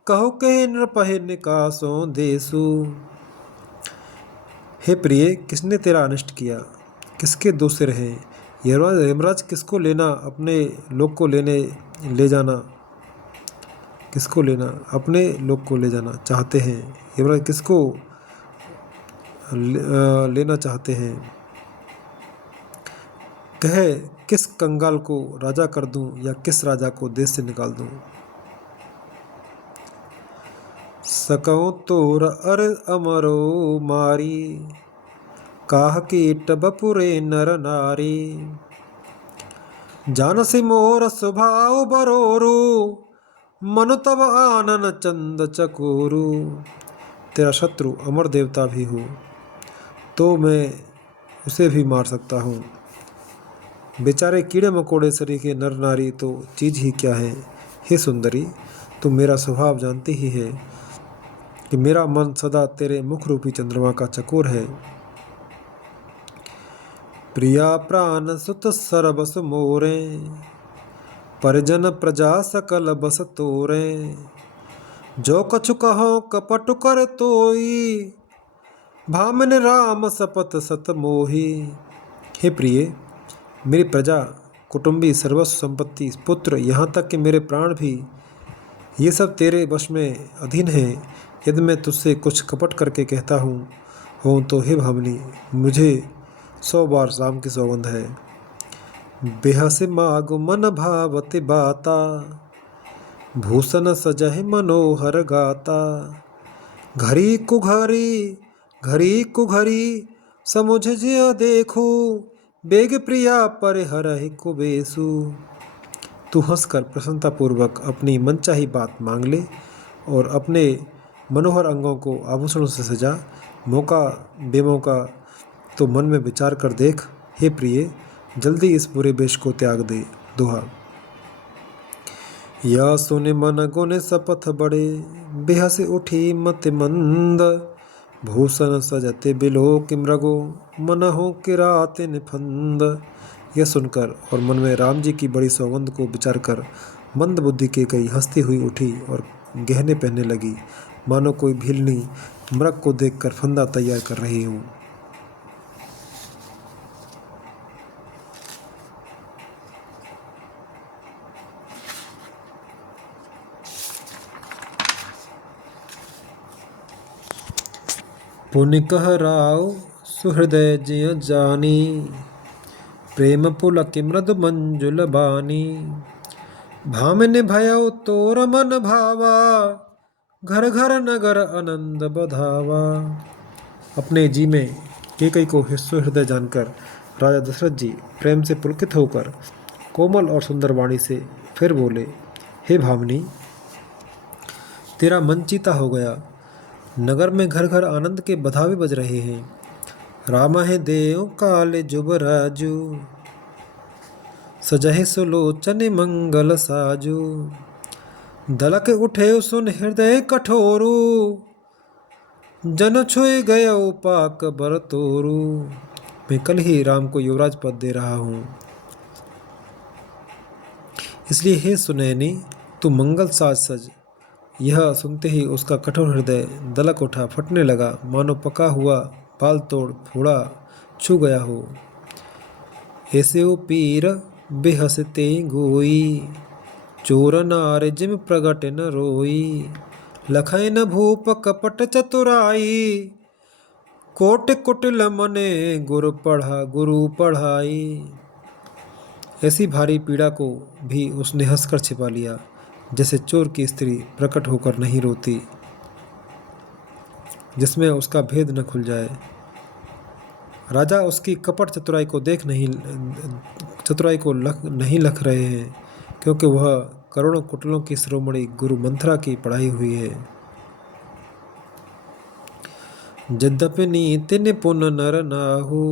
कहो के नृपहि निकासो देशु। हे प्रिय, किसने तेरा अनिष्ट किया, किसके दो सिर हैं। यमराज किसको लेना अपने लोक को ले जाना, किसको लेना अपने लोक को ले जाना चाहते हैं। यमराज किसको लेना चाहते हैं। कहे किस कंगाल को राजा कर दूं या किस राजा को देश से निकाल दूं। सकऊं तोर अर अमरो मारी, काह कीट बपुरे नर नारी। जानसी मोर स्वभाव बरोरु, मनु तब आनन चंद चकोरु। तेरा शत्रु अमर देवता भी हो तो मैं उसे भी मार सकता हूँ। बेचारे कीड़े मकोड़े सरीखे नर नारी तो चीज ही क्या है। हे सुंदरी, तुम मेरा स्वभाव जानती ही है कि मेरा मन सदा तेरे मुख रूपी चंद्रमा का चकोर है। प्रिया प्राण सुत सरबस मोरे, परिजन प्रजा सकल बस तोरे। जो कछु कहो कपट कर तोई, भामिन राम सपत सत मोही। हे प्रिय, मेरी प्रजा, कुटुंबी, सर्वस्व संपत्ति, पुत्र, यहाँ तक कि मेरे प्राण भी, ये सब तेरे वश में अधीन हैं। यदि मैं तुझसे कुछ कपट करके कहता हूँ तो हे भामिनी, मुझे 100 बार राम की सौगंध है। बेहस माग मन भावति बाता, भूषण सजहि मनोहर गाता। घरी कुघरी समुझ जिया देखू, बेग प्रिया परिहरहि कुबेसु। तू हंसकर प्रसन्नतापूर्वक अपनी मनचाही बात मांग ले और अपने मनोहर अंगों को आभूषणों से सजा। मौका बेमौका तो मन में विचार कर देख। हे प्रिय, जल्दी इस बुरे वेश को त्याग दे। दोहा। या सुने मन गुने शपथ बड़े, बेहस उठी मति मंद। भूषण सजते बिलोक मृगो, मनहु किराते निफंद। यह सुनकर और मन में राम जी की बड़ी सौगंध को विचार कर मंद बुद्धि के कई हंसती हुई उठी और गहने पहनने लगी, मानो कोई भीलनी मृग को देखकर फंदा तैयार कर रही हूँ। पुनि कह राव सुहृदय जिय जानी, प्रेम पुलक मृदु मंजुल बानी। भामिनी भयउ तोर मन भावा, घर घर नगर आनंद बधावा। अपने जी में केकई को सुहृदय जानकर राजा दशरथ जी प्रेम से पुलकित होकर कोमल और सुंदर वाणी से फिर बोले, हे भामिनी, तेरा मन चीता हो गया। नगर में घर घर आनंद के बधावे बज रहे हैं। रामा है देव काले जुबराजू, सजहे सुलोचन मंगल साजू। दलक उठे सुन हृदय कठोरू, जन छुए गयो पाक बरतोरू। मैं कल ही राम को युवराज पद दे रहा हूँ, इसलिए हे सुनैनी तू मंगल साज सज। यह सुनते ही उसका कठोर हृदय दलक उठा, फटने लगा, मानो पका हुआ पाल तोड़ फोड़ा छू गया हो। ऐसे ओ पीर बेहसते गोई, चोर नार जिम प्रगट न रोई। लखै न भूप कपट चतुराई, कोट कुटिल मने गुरु पढ़ाई। ऐसी भारी पीड़ा को भी उसने हंसकर छिपा लिया, जैसे चोर की स्त्री प्रकट होकर नहीं रोती, जिसमें उसका भेद न खुल जाए। राजा उसकी कपट चतुराई को नहीं लख रहे हैं, क्योंकि वह करोड़ों कुटिलों की शिरोमणि गुरु मंथरा की पढ़ाई हुई है। यद्यपि नीति निपुण नर नाहु,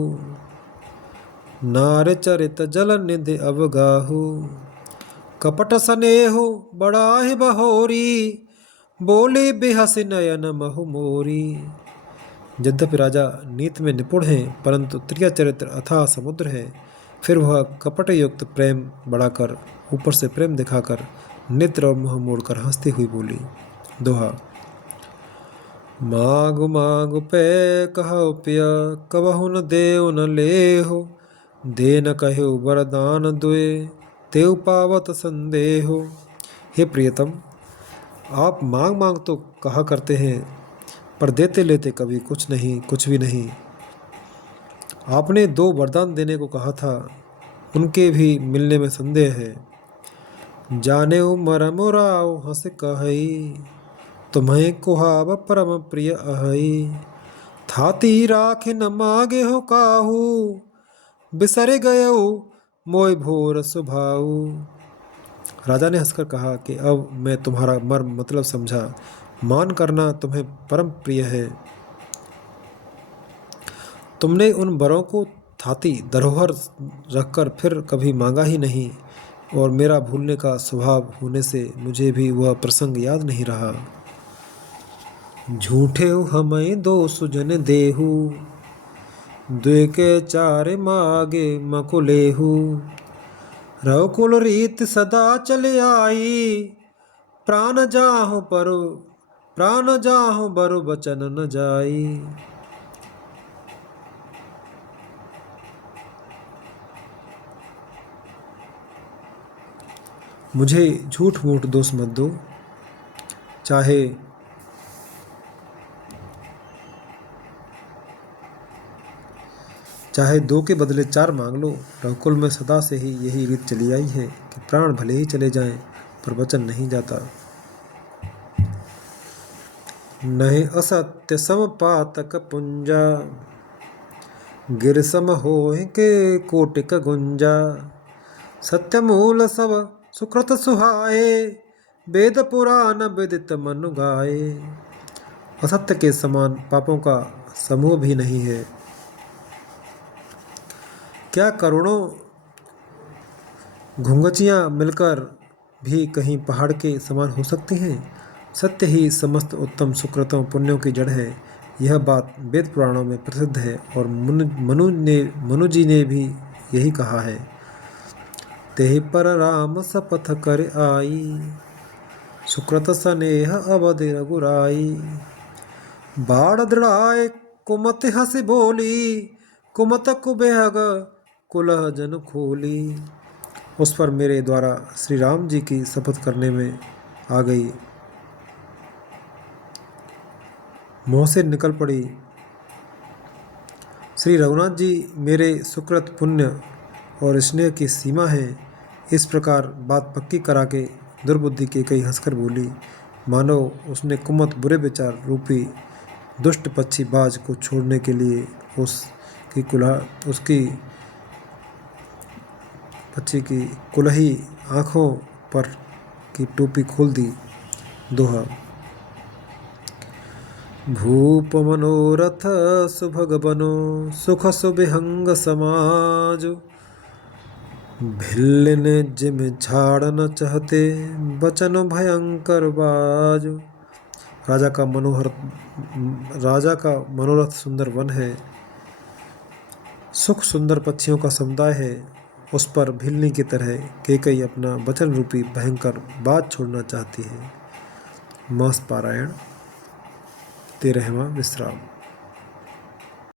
नार चरित जल निधि अवगाहु। कपट स्नेहु बड़ा ही बहोरी, बोले बेहसी नयन महु मोरी। यद्यपि राजा नीति में निपुण है, परंतु त्रिया चरित्र अथाह समुद्र है। फिर वह कपट युक्त प्रेम बढ़ाकर, ऊपर से प्रेम दिखाकर, नेत्र और मुँह मोड़कर हंसती हुई बोली। दोहा। मांगु मांगु पे कहो पिया, कबहु न देव न लेहो। दे न कहो वरदान दुए, तेव पावत संदेहो। हे प्रियतम, आप मांग मांग तो कहा करते हैं, पर देते लेते कभी कुछ भी नहीं। आपने 2 वरदान देने को कहा था, उनके भी मिलने में संदेह है। जाने मरम राव हंस कहई, तुम्हें कुहाव परम प्रिय अहई। थाती राख न मागे हो काहू, बिसरे गयो मोय भोर सुभाऊ। राजा ने हंसकर कहा कि अब मैं तुम्हारा मर्म मतलब समझा। मान करना तुम्हें परम प्रिय है। तुमने उन वरों को थाती धरोहर रखकर फिर कभी मांगा ही नहीं, और मेरा भूलने का स्वभाव होने से मुझे भी वह प्रसंग याद नहीं रहा। झूठे हमें 2 सुजन देहू, द्वे के 4 मागे मकुलेहू। रघुकुल रीत सदा चले आई, प्राण जाहु बरु बचन न जाई। मुझे झूठ मूठ दोष मत दो, चाहे 2 के बदले 4 मांग लो। रघुकुल में सदा से ही यही रीत चली आई है कि प्राण भले ही चले जाएं, पर वचन नहीं जाता। नहीं असत्य सम पातक पुंजा, गिर सम होय के कोटिक गुंजा। सत्य मूल सब सुकृत सुहाए, वेद पुराण विदित मन गाए। असत्य के समान पापों का समूह भी नहीं है। क्या करोड़ों घुंघचियाँ मिलकर भी कहीं पहाड़ के समान हो सकती हैं? सत्य ही समस्त उत्तम सुकृतों पुण्यों की जड़ है। यह बात वेद पुराणों में प्रसिद्ध है और मनु जी ने भी यही कहा है। तेहि पर राम शपथ कर आई, सुकृत स्नेह अवधि रघुराई। बाढ़ दृढ़ाए कुमति हंसी बोली, कुमत कुबेहग कुलह जन खोली। उस पर मेरे द्वारा श्री राम जी की शपथ करने में आ गई, मुँह से निकल पड़ी। श्री रघुनाथ जी मेरे सुकृत पुण्य और स्नेह की सीमा है। इस प्रकार बात पक्की करा के दुर्बुद्धि के कई हंसकर बोली, मानो उसने कुमत बुरे विचार रूपी दुष्ट पक्षी बाज को छोड़ने के लिए उसकी पक्षी की कुलही आँखों पर की टोपी खोल दी। दोहा। भूप मनोरथ सुभग बनो, सुख सुबिहंग समाज। भिल्लिन जिम झाड़ न चाहते, बचन भयंकर बाज। राजा का मनोरथ सुंदर वन है, सुख सुंदर पक्षियों का समुदाय है। उस पर भिल्ली की तरह केकई अपना वचन रूपी भयंकर बात छोड़ना चाहती है। मास पारायण 13वां विश्राम।